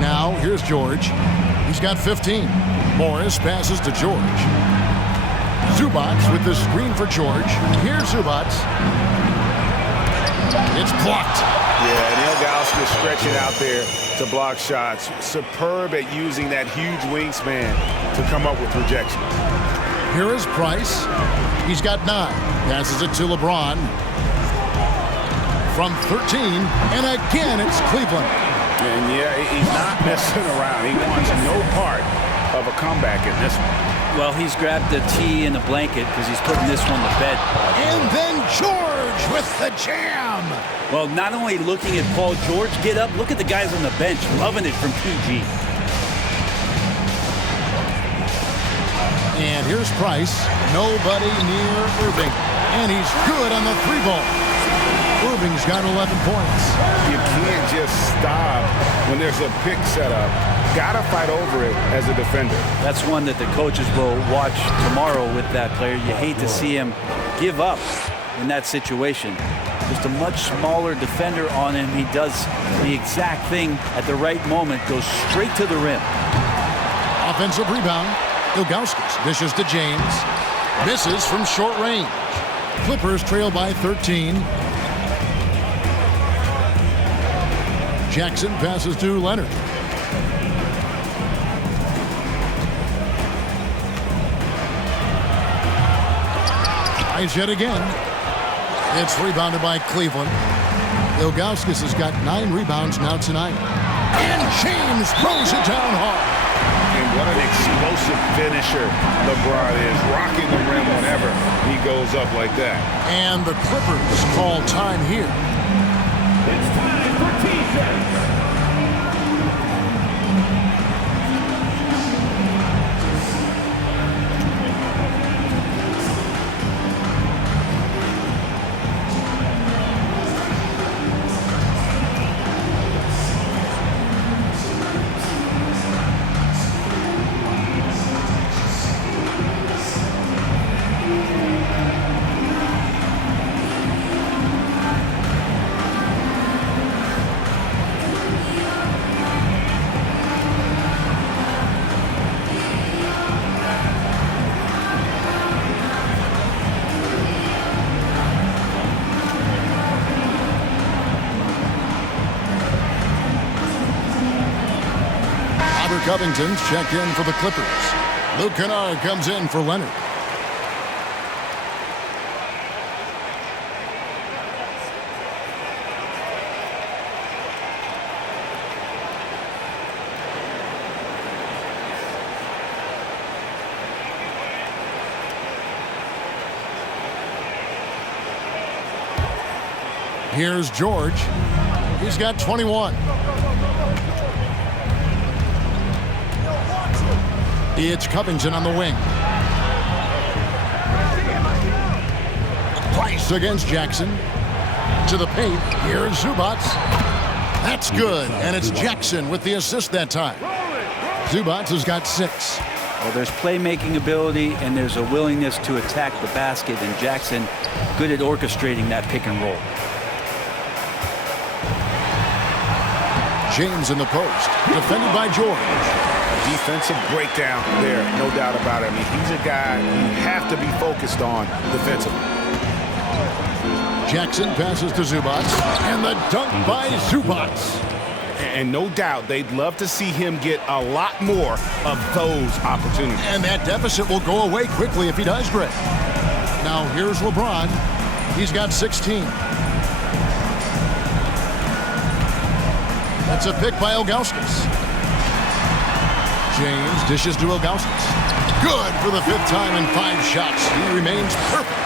Now, here's George. He's got 15. Morris passes to George. Zubac with the screen for George. Here's Zubac. It's blocked. Yeah, Neil Gauskas stretching out there to block shots. Superb at using that huge wingspan to come up with rejection. Here is Price. He's got 9. Passes it to LeBron. From 13, and again it's Cleveland. And yeah, he's not messing around. He wants no part of a comeback in this one. Well, he's grabbed the tee and the blanket because he's putting this one to bed. And then George with the jam. Well, not only looking at Paul George get up, look at the guys on the bench loving it from PG. And here's Price. Nobody near Irving. And he's good on the 3-ball. Irving's got 11 points. You can't just stop when there's a pick set up. Gotta fight over it as a defender. That's one that the coaches will watch tomorrow with that player. You hate to see him give up in that situation. Just a much smaller defender on him. He does the exact thing at the right moment, goes straight to the rim. Offensive rebound. Ilgauskas dishes to James. Misses from short range. Clippers trail by 13. Jackson passes to Leonard. Tries yet again. It's rebounded by Cleveland. Ilgauskas has got 9 rebounds now tonight. And James throws it down hard. And what an explosive finisher LeBron is, rocking the rim whenever he goes up like that. And the Clippers call time here. It's time for T-shirts. Covington's checked in for the Clippers. Luke Kennard comes in for Leonard. Here's George. He's got 21. It's Covington on the wing. Price against Jackson. To the paint. Here's Zubac. That's good. And it's Jackson with the assist that time. Zubac has got 6. Well, there's playmaking ability and there's a willingness to attack the basket. And Jackson good at orchestrating that pick and roll. James in the post. Defended by George. Defensive breakdown there, no doubt about it. I mean, he's a guy you have to be focused on defensively. Jackson passes to Zubac, and the dunk by Zubac. And no doubt they'd love to see him get a lot more of those opportunities. And that deficit will go away quickly if he does, Greg. Now here's LeBron. He's got 16. That's a pick by Ilgauskas. James dishes to Ilgauskas. Good for the 5th time in 5 shots. He remains perfect.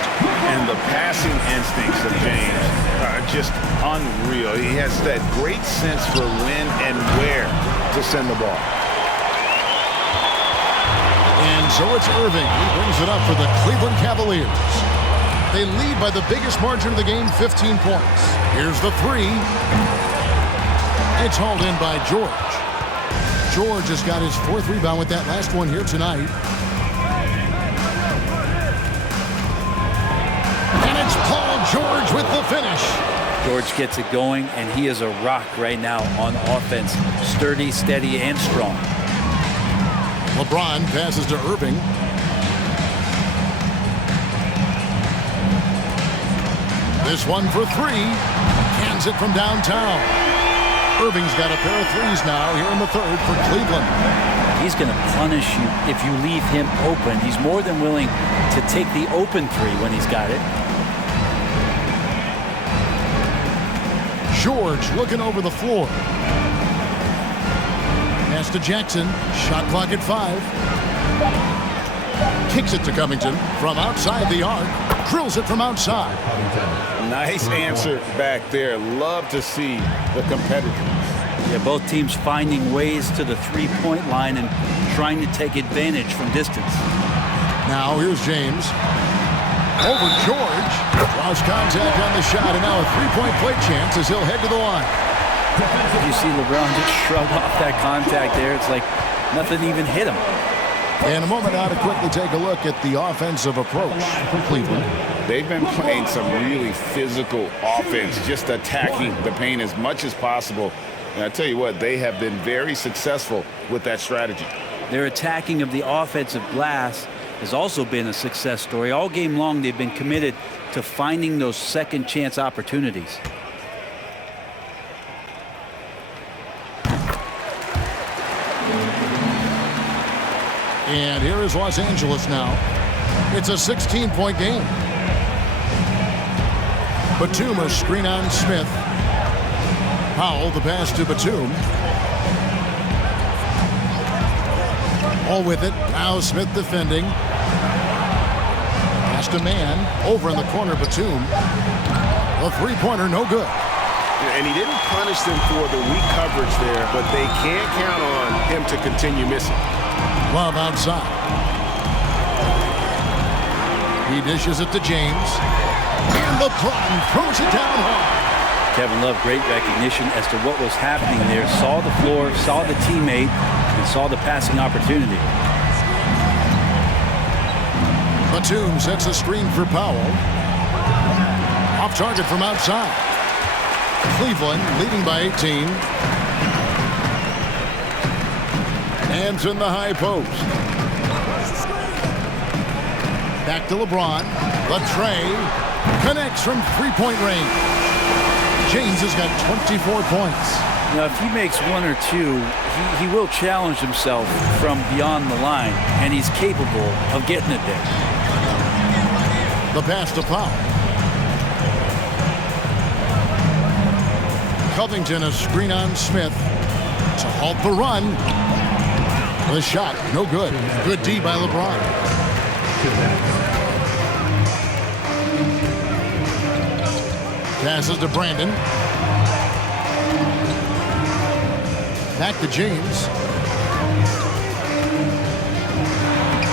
And the passing instincts of James are just unreal. He has that great sense for when and where to send the ball. And so it's Irving who brings it up for the Cleveland Cavaliers. They lead by the biggest margin of the game, 15 points. Here's the three. It's hauled in by George. George has got his 4th rebound with that last one here tonight. And it's Paul George with the finish. George gets it going, and he is a rock right now on offense. Sturdy, steady, and strong. LeBron passes to Irving. This one for 3. Cans it from downtown. Irving's got a pair of threes now here in the 3rd for Cleveland. He's going to punish you if you leave him open. He's more than willing to take the open 3 when he's got it. George looking over the floor. Pass to Jackson. Shot clock at 5. Kicks it to Covington from outside the arc. Drills it from outside. Nice answer back there. Love to see the competitiveness. Yeah, both teams finding ways to the three-point line and trying to take advantage from distance. Now here's James. Over George. Lost contact on the shot, and now a three-point play chance as he'll head to the line. You see LeBron just shrug off that contact there. It's like nothing even hit him. In a moment now to quickly take a look at the offensive approach for Cleveland. They've been playing some really physical offense, just attacking the paint as much as possible. And I tell you what, they have been very successful with that strategy. Their attacking of the offensive glass has also been a success story. All game long, they've been committed to finding those second chance opportunities. And here is Los Angeles now. It's a 16-point game. Batum a screen on Smith. Powell the pass to Batum. All with it. Now Smith defending. Pass to man. Over in the corner, Batum. A three-pointer, no good. And he didn't punish them for the weak coverage there, but they can't count on him to continue missing. Love outside. He dishes it to James. And LeBron throws it down hard. Kevin Love, great recognition as to what was happening there. Saw the floor, saw the teammate, and saw the passing opportunity. Batum sets a screen for Powell. Off target from outside. Cleveland leading by 18. Hands in the high post. Back to LeBron. Latrey connects from three-point range. James has got 24 points. Now, if he makes one or two, he will challenge himself from beyond the line, and he's capable of getting it there. The pass to Powell. Covington a screen on Smith to halt the run. The shot, no good. Good D by LeBron. Passes to Brandon. Back to James.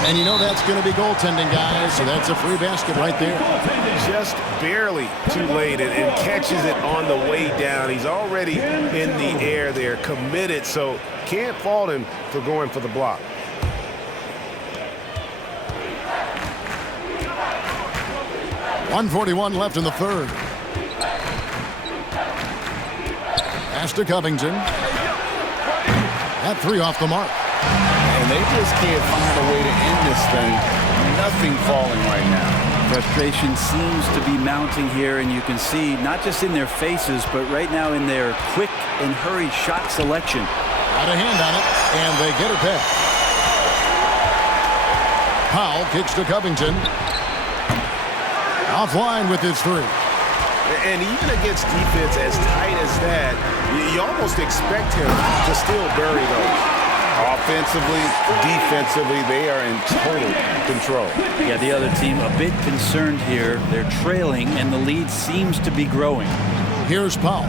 And you know that's going to be goaltending, guys, so that's a free basket right there. Just barely too late and catches it on the way down. He's already in the air there, committed, so can't fault him for going for the block. .141 left in the third. Pass to Covington. That three off the mark. And they just can't find a way to end this thing. Nothing falling right now. Frustration seems to be mounting here, and you can see not just in their faces, but right now in their quick and hurried shot selection. Got a hand on it, and they get it back. Powell kicks to Covington. Offline with his three. And even against defense as tight as that, you almost expect him to still bury those. Offensively, defensively, they are in total control. Yeah, the other team a bit concerned here. They're trailing, and the lead seems to be growing. Here's Powell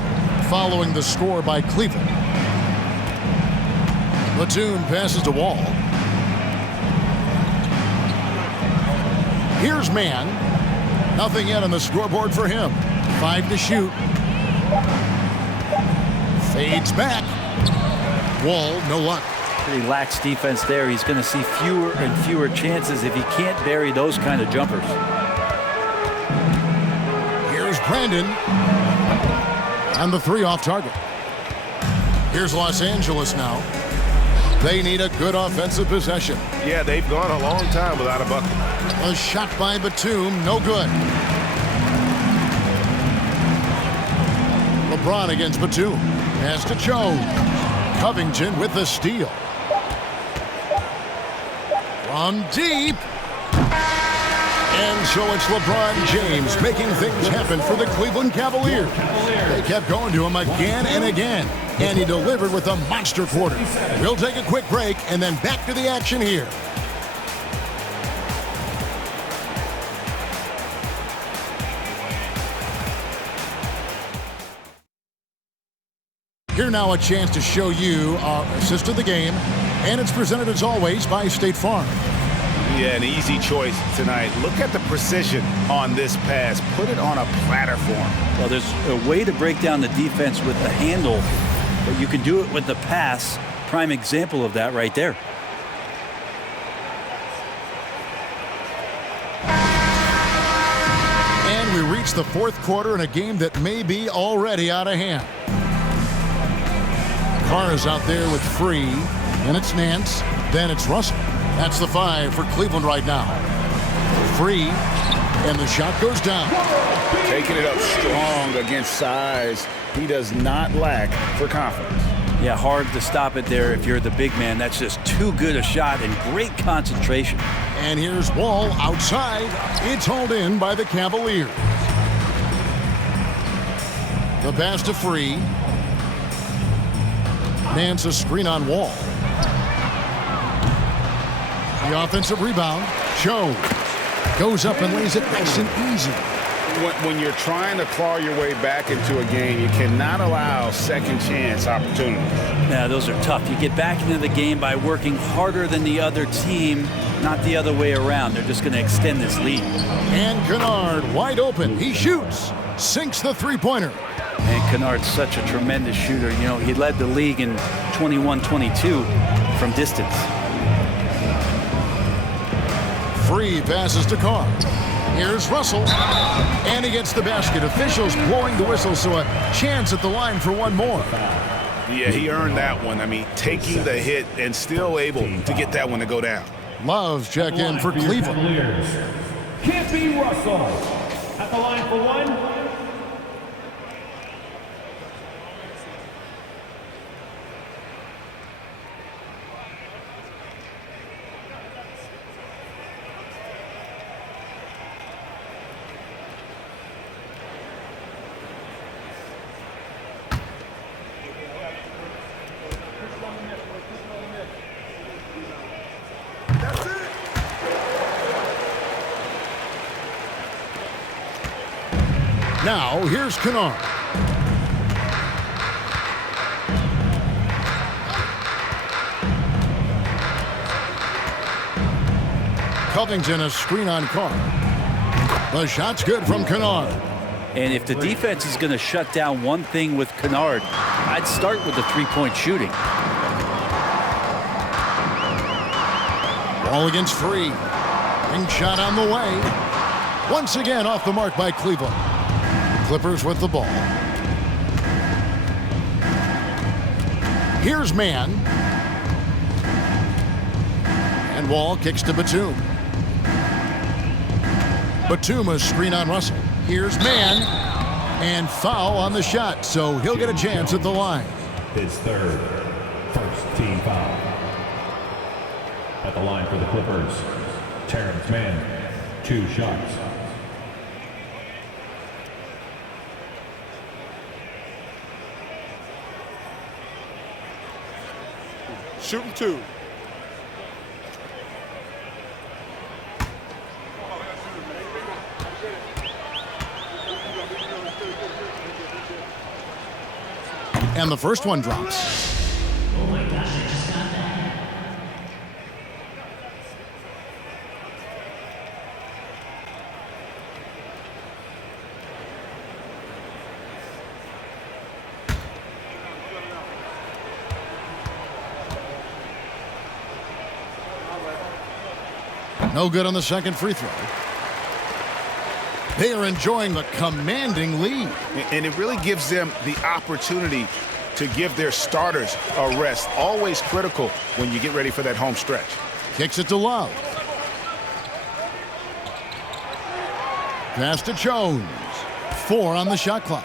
following the score by Cleveland. Batum passes to Wall. Here's Mann. Nothing yet on the scoreboard for him. 5 to shoot. Fades back. Wall, no luck. Pretty lax defense there. He's going to see fewer and fewer chances if he can't bury those kind of jumpers. Here's Brandon. And the 3 off target. Here's Los Angeles now. They need a good offensive possession. Yeah, they've gone a long time without a bucket. A shot by Batum, no good. LeBron against Batum. Pass to Jones. Covington with the steal. From deep. And so it's LeBron James making things happen for the Cleveland Cavaliers. They kept going to him again and again, and he delivered with a monster quarter. We'll take a quick break and then back to the action here. Here now a chance to show you our assist of the game, and it's presented as always by State Farm. Yeah, an easy choice tonight. Look at the precision on this pass. Put it on a platter form. Well, there's a way to break down the defense with the handle, but you can do it with the pass. Prime example of that right there. And we reach the 4th quarter in a game that may be already out of hand. Carr is out there with Free, and it's Nance, then it's Russell. That's the 5 for Cleveland right now. Free, and the shot goes down. Taking it up strong against size. He does not lack for confidence. Yeah, hard to stop it there if you're the big man. That's just too good a shot and great concentration. And here's Wall outside. It's hauled in by the Cavaliers. The pass to Free. Nance a screen on Wall. The offensive rebound. Jones goes up and lays it nice and easy. When you're trying to claw your way back into a game, you cannot allow second chance opportunities. Yeah, those are tough. You get back into the game by working harder than the other team, not the other way around. They're just going to extend this lead. And Kennard wide open. He shoots. Sinks the three-pointer. And Kennard's such a tremendous shooter. You know, he led the league in 21-22 from distance. Free passes to Carr. Here's Russell. And he gets the basket. Officials blowing the whistle, so a chance at the line for one more. Yeah, he earned that one. I mean, taking the hit and still able to get that one to go down. Love's check in for Cleveland. Can't be Russell. At the line for 1. Now, here's Kennard. Covington a screen on Carr. The shot's good from Kennard. And if the defense is going to shut down one thing with Kennard, I'd start with the three-point shooting. Ball against Free. Ring shot on the way. Once again off the mark by Cleveland. Clippers with the ball. Here's Mann. And Wall kicks to Batum. Batum a screen on Russell. Here's Mann. And foul on the shot, so he'll get a chance at the line. His third. First team foul. At the line for the Clippers, Terrence Mann. 2 shots. Shooting 2. And the first one drops. Oh my gosh, I just got that. No good on the second free throw. They are enjoying the commanding lead. And it really gives them the opportunity to give their starters a rest. Always critical when you get ready for that home stretch. Kicks it to Love. Pass to Jones. 4 on the shot clock.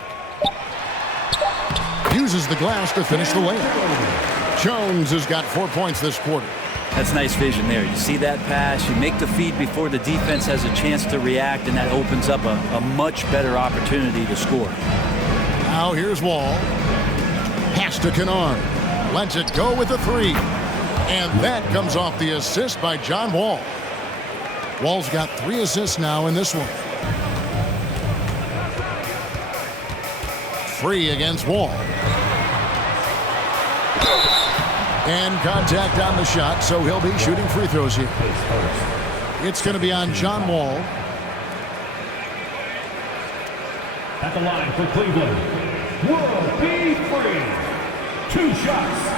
Uses the glass to finish the layup. Jones has got 4 points this quarter. That's nice vision there. You see that pass, you make the feed before the defense has a chance to react, and that opens up a much better opportunity to score. Now here's Wall. Pass to Kennard. Lets it go with the 3. And that comes off the assist by John Wall. Wall's got 3 assists now in this one. Free against Wall. And contact on the shot, so he'll be shooting free throws here. It's going to be on John Wall. At the line for Cleveland, will be free. 2 shots.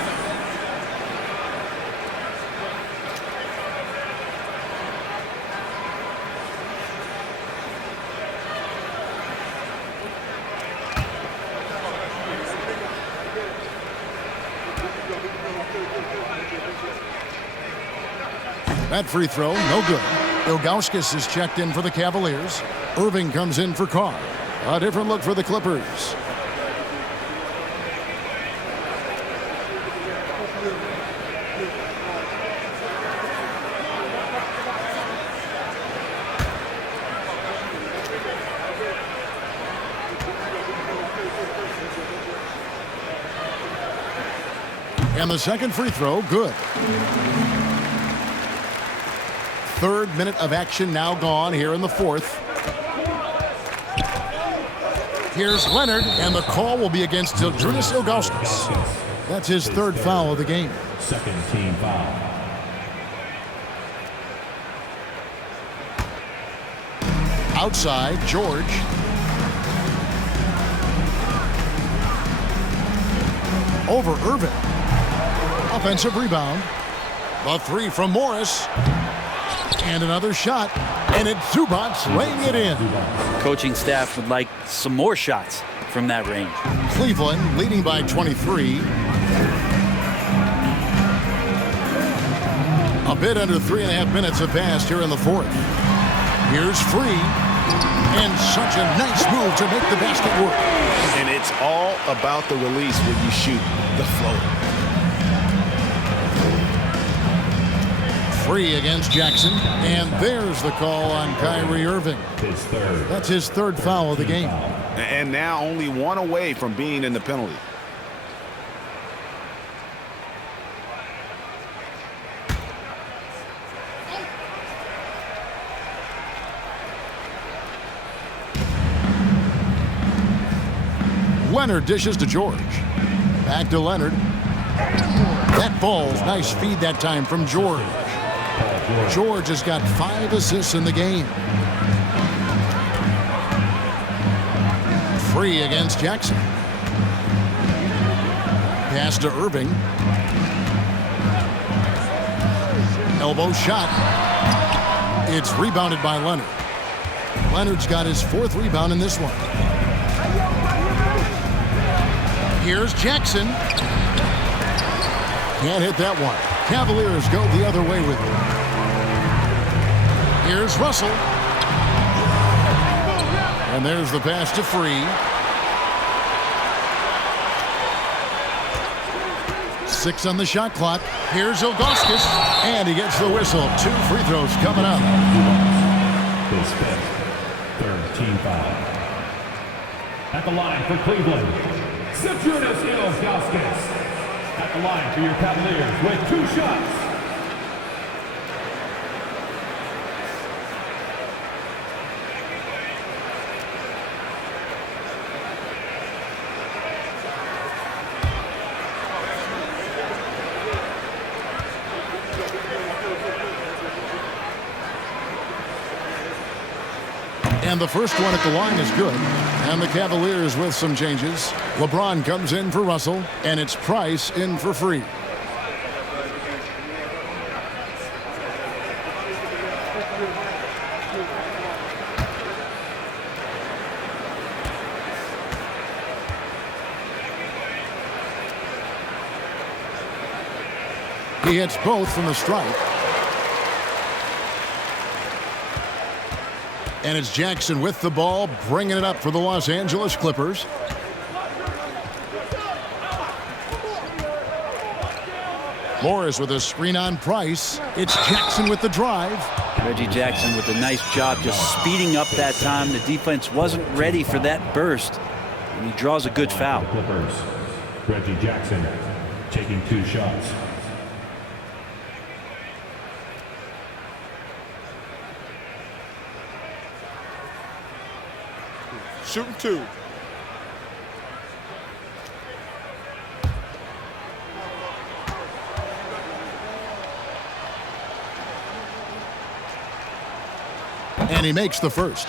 That free throw, no good. Ilgauskas is checked in for the Cavaliers. Irving comes in for Carr. A different look for the Clippers. And the second free throw, good. 3rd minute of action now gone here in the 4th. Here's Leonard, and the call will be against Zydrunas Ilgauskas. That's his 3rd foul of the game. Second team foul. Outside, George. Over Irving. Offensive rebound. The 3 from Morris. And another shot, and it's Zubac laying it in. Coaching staff would like some more shots from that range. Cleveland leading by 23. A bit under 3.5 minutes have passed here in the 4th. Here's Free, and such a nice move to make the basket work. And it's all about the release when you shoot the floater. Free against Jackson, and there's the call on Kyrie Irving. His 3rd. That's his 3rd foul of the game. And now only 1 away from being in the penalty. Leonard dishes to George. Back to Leonard. That ball's nice feed that time from George. George has got 5 assists in the game. Free against Jackson. Pass to Irving. Elbow shot. It's rebounded by Leonard. Leonard's got his 4th rebound in this one. Here's Jackson. Can't hit that one. Cavaliers go the other way with it. Here's Russell. And there's the pass to Free. 6 on the shot clock. Here's Ilgauskas, and he gets the whistle. 2 free throws coming up. His 5th. 3rd team foul. At the line for Cleveland, Zydrunas Ilgauskas. At the line for your Cavaliers with 2 shots. And the first one at the line is good. And the Cavaliers with some changes. LeBron comes in for Russell, and it's Price in for Free. He hits both from the stripe. And it's Jackson with the ball, bringing it up for the Los Angeles Clippers. Morris with a screen on Price. It's Jackson with the drive. Reggie Jackson with a nice job just speeding up that time. The defense wasn't ready for that burst, and he draws a good foul. Clippers. Reggie Jackson taking 2 shots. Shooting 2. And he makes the first.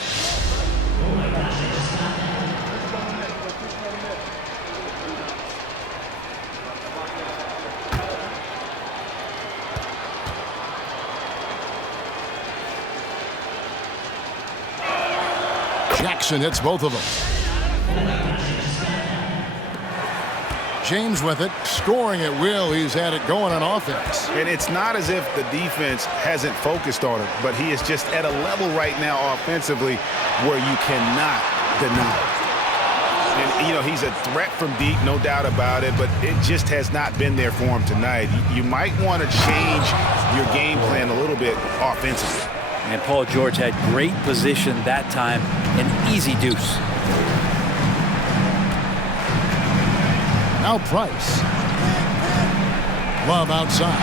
Jackson hits both of them. James with it, scoring at will. He's had it going on offense. And it's not as if the defense hasn't focused on him, but he is just at a level right now offensively where you cannot deny it. And, you know, he's a threat from deep, no doubt about it, but it just has not been there for him tonight. You might want to change your game plan a little bit offensively. And Paul George had great position that time, an easy deuce. Now Price. Love outside.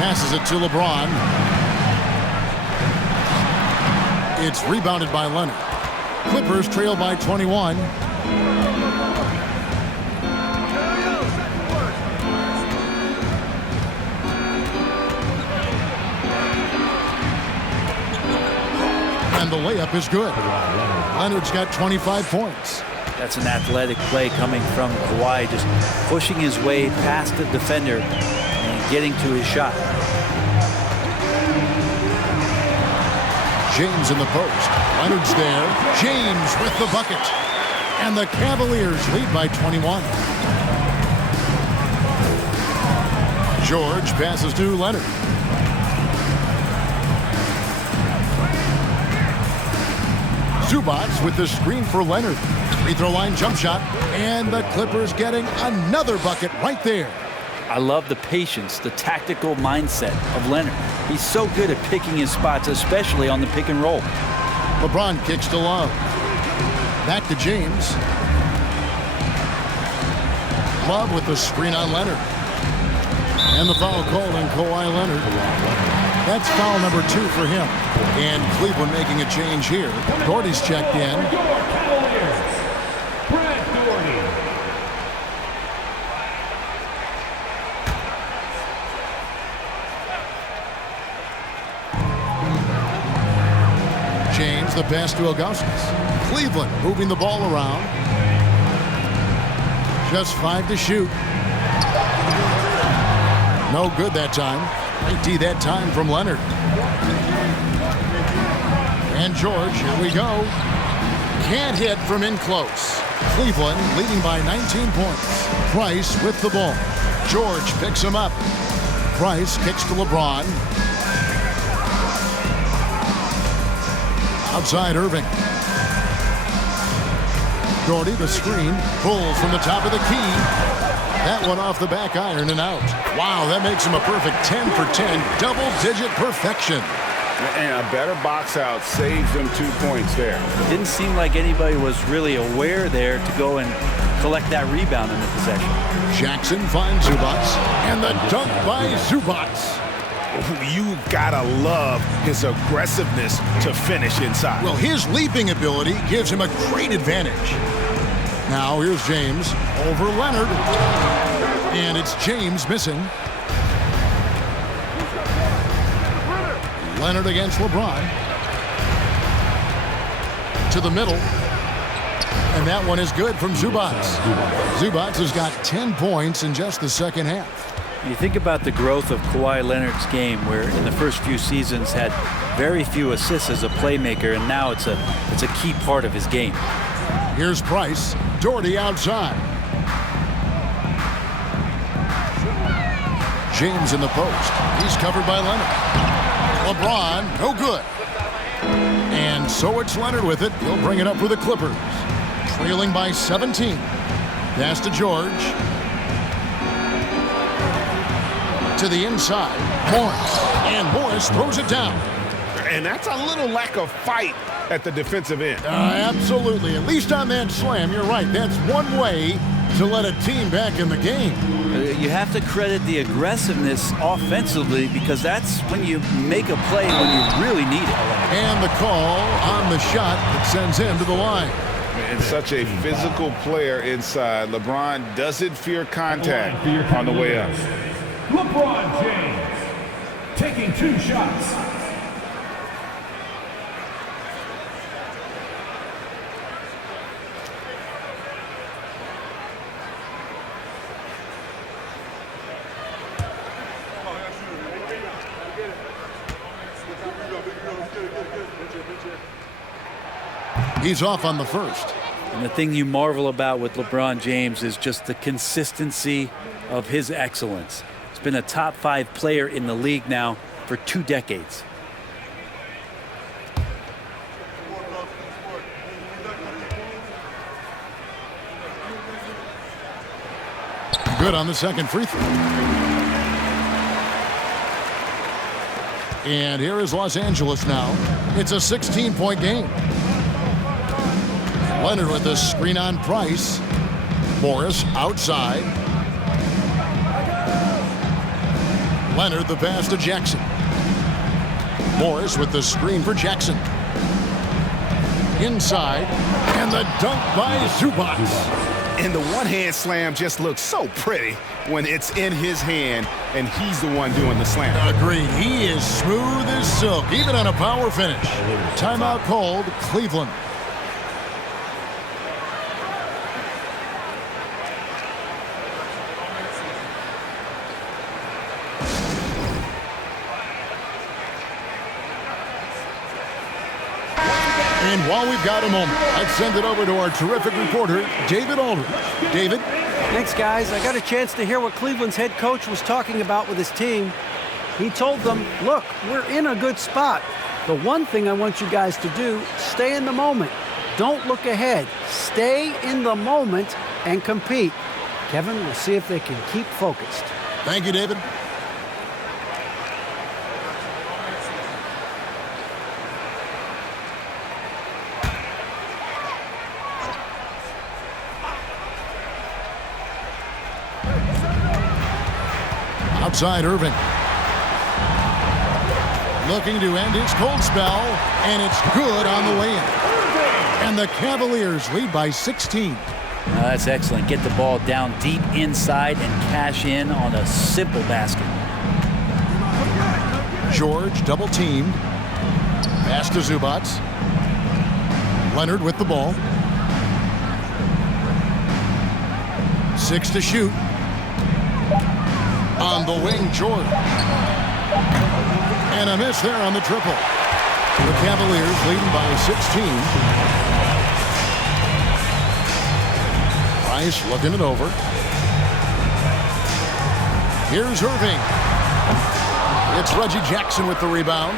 Passes it to LeBron. It's rebounded by Leonard. Clippers trail by 21. And the layup is good. Leonard's got 25 points. That's an athletic play coming from Kawhi, just pushing his way past the defender and getting to his shot. James in the post. Leonard's there. James with the bucket. And the Cavaliers lead by 21. George passes to Leonard. Zubats with the screen for Leonard. Free throw line jump shot. And the Clippers getting another bucket right there. I love the patience, the tactical mindset of Leonard. He's so good at picking his spots, especially on the pick and roll. LeBron kicks to Love. Back to James. Love with the screen on Leonard. And the foul called on Kawhi Leonard. That's foul number 2 for him. And Cleveland making a change here. Gordy's checked in. James, the pass to Augustus. Cleveland moving the ball around. Just 5 to shoot. No good that time. 90 that time from Leonard. And George, here we go. Can't hit from in close. Cleveland leading by 19 points. Price with the ball. George picks him up. Price kicks to LeBron. Outside Irving. Gordy the screen. Pulls from the top of the key. That one off the back iron and out. Wow, that makes him a perfect 10 for 10. Double-digit perfection. And a better box out saves them 2 points there. It didn't seem like anybody was really aware there to go and collect that rebound in the possession. Jackson finds Zubats, and the dunk by Zubats. You gotta love his aggressiveness to finish inside. Well, his leaping ability gives him a great advantage. Now here's James over Leonard, and it's James missing. Leonard against LeBron. To the middle. And that one is good from Zubats. Zubats has got 10 points in just the second half. You think about the growth of Kawhi Leonard's game, where in the first few seasons had very few assists as a playmaker, and now it's a key part of his game. Here's Price. Doherty outside. James in the post. He's covered by Leonard. LeBron, no good. And so it's Leonard with it. He'll bring it up for the Clippers. Trailing by 17. Pass to George. To the inside. Morris. And Morris throws it down. And that's a little lack of fight at the defensive end. Absolutely. At least on that slam, you're right. That's one way to let a team back in the game. You have to credit the aggressiveness offensively, because that's when you make a play when you really need it. And the call on the shot that sends him to the line. And such a physical player inside. LeBron doesn't fear contact on the way up. LeBron James taking 2 shots. He's off on the first. And the thing you marvel about with LeBron James is just the consistency of his excellence. He's been a top 5 player in the league now for 2 decades. Good on the second free throw. And here is Los Angeles now. It's a 16-point game. Leonard with a screen on Price. Morris outside. Leonard the pass to Jackson. Morris with the screen for Jackson. Inside. And the dunk by Zubats. And the one-hand slam just looks so pretty when it's in his hand and he's the one doing the slam. Agreed. He is smooth as silk, even on a power finish. Timeout called, Cleveland. And while we've got a moment, let's send it over to our terrific reporter, David Aldridge. David? Thanks, guys. I got a chance to hear what Cleveland's head coach was talking about with his team. He told them, look, we're in a good spot. The one thing I want you guys to do, stay in the moment. Don't look ahead. Stay in the moment and compete. Kevin, we'll see if they can keep focused. Thank you, David. Outside Irving. Looking to end his cold spell, and it's good on the way in. And the Cavaliers lead by 16. That's excellent. Get the ball down deep inside and cash in on a simple basket. George double teamed. Pass to Zubats. Leonard with the ball. 6 to shoot. On the wing, George. And a miss there on the triple. The Cavaliers leading by 16. Price looking it over. Here's Irving. It's Reggie Jackson with the rebound.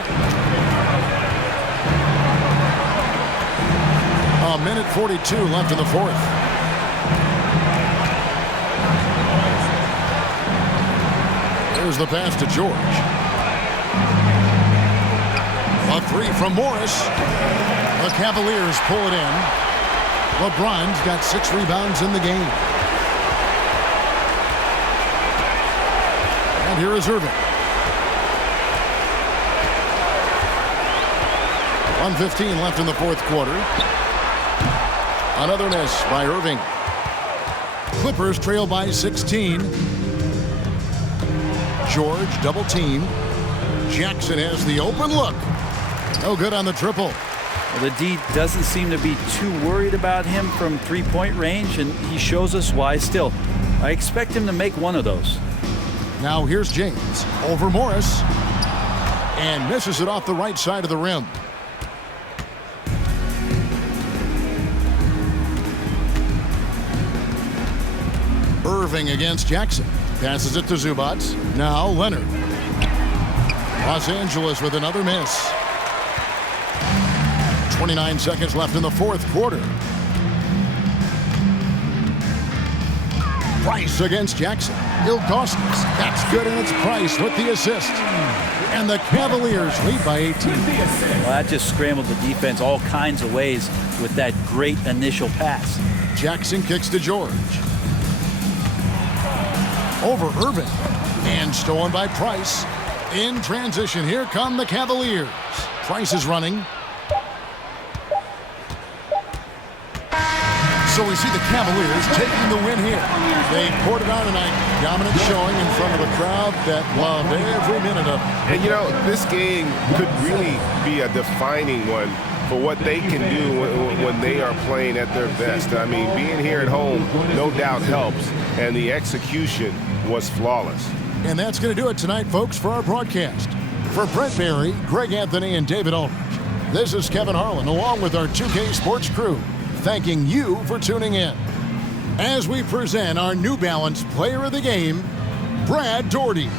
A minute 42 left in the fourth. There's the pass to George. A 3 from Morris. The Cavaliers pull it in. LeBron's got 6 rebounds in the game. And here is Irving. 1:15 left in the fourth quarter. Another miss by Irving. Clippers trail by 16. George double team. Jackson has the open look. No good on the triple. Well, the D doesn't seem to be too worried about him from three-point range, and he shows us why still. I expect him to make one of those. Now here's James over Morris. And misses it off the right side of the rim. Irving against Jackson. Passes it to Zubac. Now Leonard. Los Angeles with another miss. 29 seconds left in the fourth quarter. Price against Jackson. Ilgauskas. That's good, and it's Price with the assist. And the Cavaliers lead by 18. Well, that just scrambled the defense all kinds of ways with that great initial pass. Jackson kicks to George. Over Irving. And stolen by Price. In transition, here come the Cavaliers. Price is running. So we see the Cavaliers taking the win here. They poured it on tonight. Dominant showing in front of a crowd that loved every minute of it. And, you know, this game could really be a defining one for what they can do when they are playing at their best. I mean, being here at home, no doubt helps. And the execution was flawless. And that's going to do it tonight, folks, for our broadcast. For Brent Barry, Greg Anthony, and David Ulrich, this is Kevin Harlan, along with our 2K Sports crew, thanking you for tuning in. As we present our New Balance Player of the Game, Brad Daugherty.